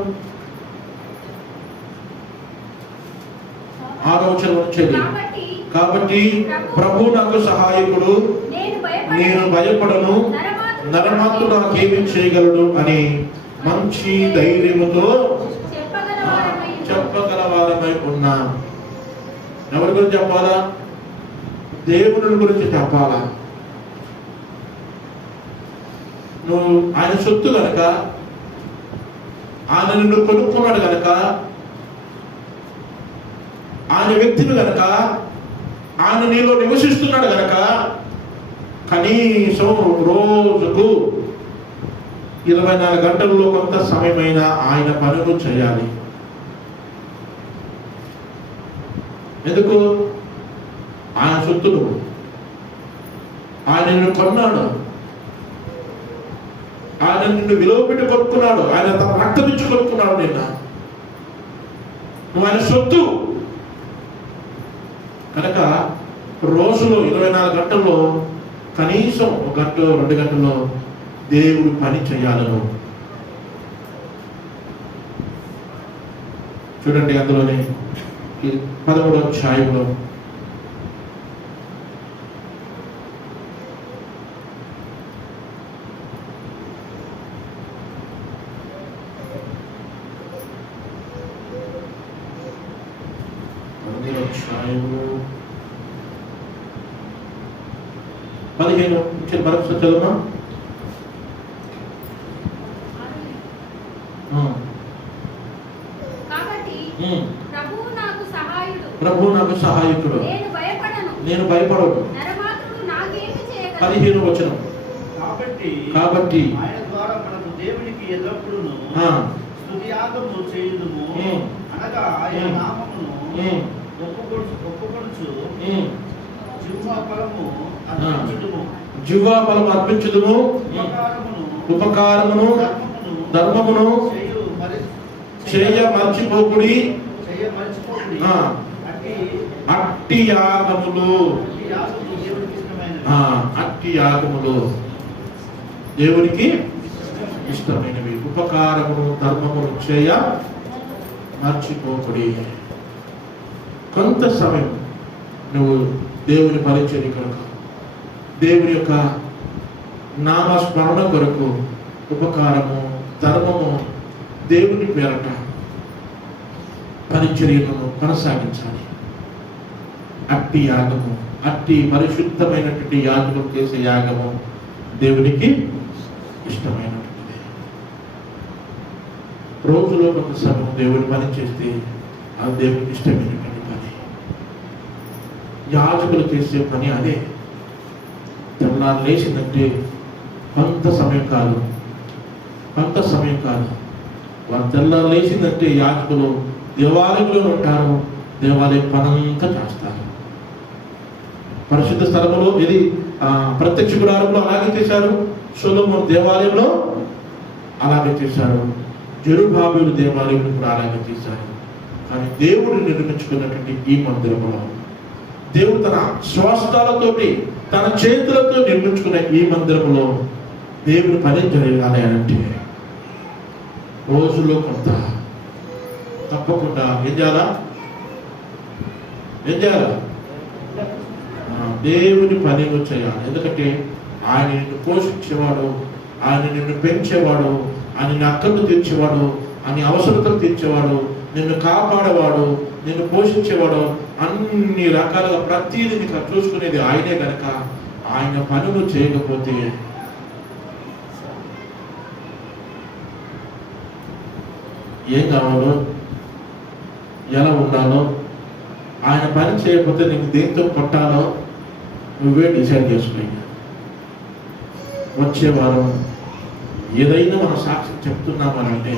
6వ వచనం వచ్చేది. కాబట్టి ప్రభు నాకు సహాయకుడు, నేను భయపడను. నరమాత్రుడు నాకేమి చేయగలడు అని మంచి ధైర్యముతో చెప్పగల వారమై ఉన్నా. ఎవరి గురించి చెప్పాలా? దేవుని గురించి చెప్పాలా. నువ్వు ఆయన సొత్తు కనుక, ఆయన నిన్ను కొనుక్కున్నాడు కనుక, ఆయన వ్యక్తిని కనుక, ఆయన నీలో నివసిస్తున్నాడు కనుక కనీసం రోజుకు 24 గంటల్లో కొంత సమయమైన ఆయన పనులు చేయాలి. ఎందుకు? ఆయన సొత్తును ఆయన నిన్ను కొన్నాడు, ఆయన నిన్ను విలువ పెట్టి కొనుక్కున్నాడు, ఆయన తన రక్తం ఇచ్చి కొనుక్కున్నాడు నిన్న. నువ్వు ఆయన సొత్తు కనుక రోజులో 24 గంటల్లో కనీసం 1 గంట 2 గంటల్లో దేవుడు పని చేయాలను. చూడండి అందులోనే 13వ అధ్యాయంలో మరొకసారి చదువుమా. ప్రభు నాకు సహాయకుడు, నేను భయపడను. 15వ వచనం. కాబట్టి ఆయన ద్వారా మనకు దేవునికి ఎల్లప్పుడూ స్తుతియాగము చేయుదుము, అనగా ఆయన నామమును ఒప్పుకొనుచు జిహ్వా ఫలము అర్పించుదుము, ఉపకారమును ధర్మమును చేయ మర్చిపోకుడి. అట్టి యాగములు, అట్టి యాగములు దేవునికి ఇష్టమైనవి. ఉపకారమును ధర్మమును చేయ మర్చిపోకుడి. కొంత సమయం నువ్వు దేవుని పరిచర్య కొరకు, దేవుని యొక్క నామస్మరణ కొరకు, ఉపకారము ధర్మము దేవుని పేరట పరిచర్యలను కొనసాగించాలి. అట్టి యాగము, అట్టి పరిశుద్ధమైనటువంటి యాగము చేసే యాగము దేవునికి ఇష్టమైనటువంటిది. రోజులో కొంత సమయం దేవుని పని చేస్తే అది దేవునికి ఇష్టమైనటువంటి పని. యాజకులు చేసే పని అదే. తెల్లారు లేచిందంటే కొంత సమయం కాదు, వారు తెల్లారు లేచిందంటే యాజకులు దేవాలయంలో ఉంటారు, దేవాలయం పనంతా చేస్తారు. పరిశుద్ధ స్థలంలో ఇది ప్రత్యక్ష గుడారంలో అలాగే చేశారు, సొలొమోను దేవాలయంలో అలాగే చేశారు, జెరుబ్బాబెలు దేవాలయంలో కూడా అలాగే చేశారు. కానీ దేవుడు నిర్మించుకున్నటువంటి ఈ మందిరంలో, దేవుడు తన స్వస్థలతోటి తన చేతులతో నిర్మించుకున్న ఈ మందిరంలో దేవుని పని జరగాలి అంటే రోజులో కొంత తప్పకుండా ఏం చేయాలా? దేవుని పని చేయాలి. ఎందుకంటే ఆయన నిన్ను పోషించేవాడు, ఆయన నిన్ను పెంచేవాడు, ఆయన నిన్ను అక్కలు తీర్చేవాడు, ఆయన అవసరతలు తీర్చేవాడు, నిన్ను కాపాడేవాడు, నిన్ను పోషించేవాడు, అన్ని రకాలుగా ప్రతిదీ నీకు చూసుకునేది ఆయనే కనుక ఆయన పనులు చేయకపోతే ఏం కావాలో, ఎలా ఉండాలో, ఆయన పని చేయకపోతే నీకు దేంతో కొట్టాలో నువ్వే డిసైడ్ చేసుకుని. వచ్చే వారం ఏదైనా మన సాక్ష్యం చెప్తున్నామనంటే,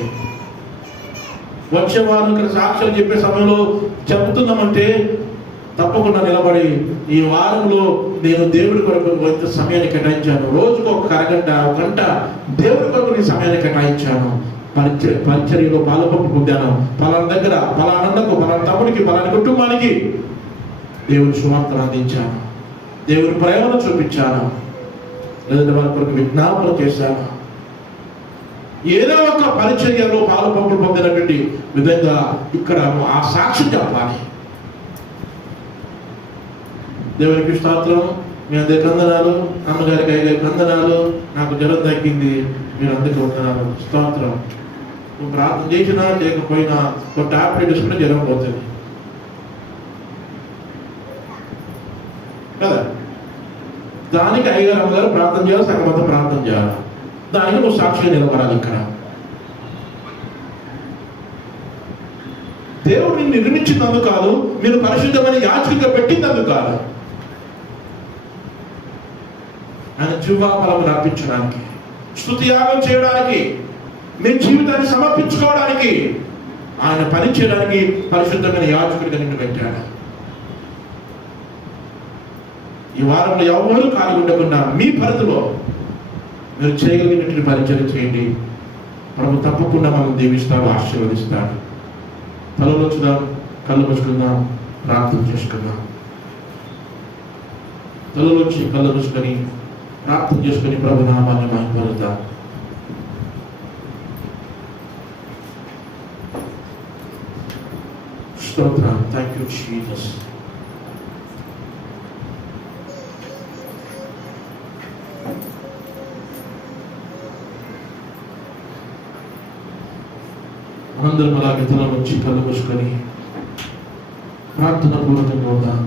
వచ్చే వారం ఇక్కడ సాక్ష్యం చెప్పే సమయంలో చెప్తున్నామంటే తప్పకుండా నిలబడి ఈ వారంలో నేను దేవుడి కొరకు కొంత సమయాన్ని కేటాయించాను, రోజుకు ఒక అరగంట ఒక గంట దేవుడి కొరకు నీ సమయాన్ని కేటాయించాను, పరిచర్యలో పాలుపంపు పొందాను, పలానా దగ్గర పలానా అన్నకు, పలానా తమ్ముడికి, పలానా కుటుంబానికి దేవుని సువార్తను అందించాను, దేవుని ప్రేమను చూపించాను, లేదంటే వారి కొరకు విజ్ఞాపన చేశాను. ఏదో ఒక పరిచర్యలో పాలుపంపులు పొందినటువంటి విధంగా ఇక్కడ ఆ సాక్షి చెప్పాలి. దేవునికి స్తోత్రం. మీ అందరికి వందనాలు, అమ్మగారికి 5 వందనాలు, నాకు జ్వరం తగ్గింది, మీరు అందరికీ వందనాలు, స్తోత్రం. నువ్వు ప్రార్థన చేసినా చేయకపోయినా ఒక టాబ్లెట్ వేసుకుంటే జ్వరం పోతుంది కదా. దానికి అయ్యగారు అమ్మగారు ప్రార్థన చేయాలి, సగమంతా ప్రార్థన చేయాలి, దానికి నువ్వు సాక్షిగా నిలబడాలి. ఇక్కడ దేవుడు నిన్ను నిర్మించినందుకు కాదు, మీరు పరిశుద్ధమైన యాచకుడిగా పెట్టినందుకు కాదు, ఆయన జీవాఫలమును అర్పించడానికి, స్తుతియాగం చేయడానికి, మీ జీవితాన్ని సమర్పించుకోవడానికి, ఆయన పని చేయడానికి పరిశుద్ధమైన యాజకుడిగా నిన్ను పెట్టాడు. ఈ వారంలో ఎవరు ఖాళీ ఉండకుండా మీ పరిధిలో మీరు చేయగలిగినటువంటి పరిచయం చేయండి. ప్రభు తప్పకుండా మనం దీవిస్తాడు, ఆశీర్వదిస్తాడు. తలలో చూద్దాం, కళ్ళు మూసుకుందాం, ప్రార్థన చేసుకుందాం. తలలోంచి కళ్ళు మూసుకొని ప్రార్థన చేసుకుని ప్రభు నామాన్ని మహిమపరుద్దాం. స్తోత్రం. Thank you Jesus. అందరం అలాగే తల నుంచి కళ్ళు మూసుకొని ప్రార్థన పూర్వకంగా ఉందాం.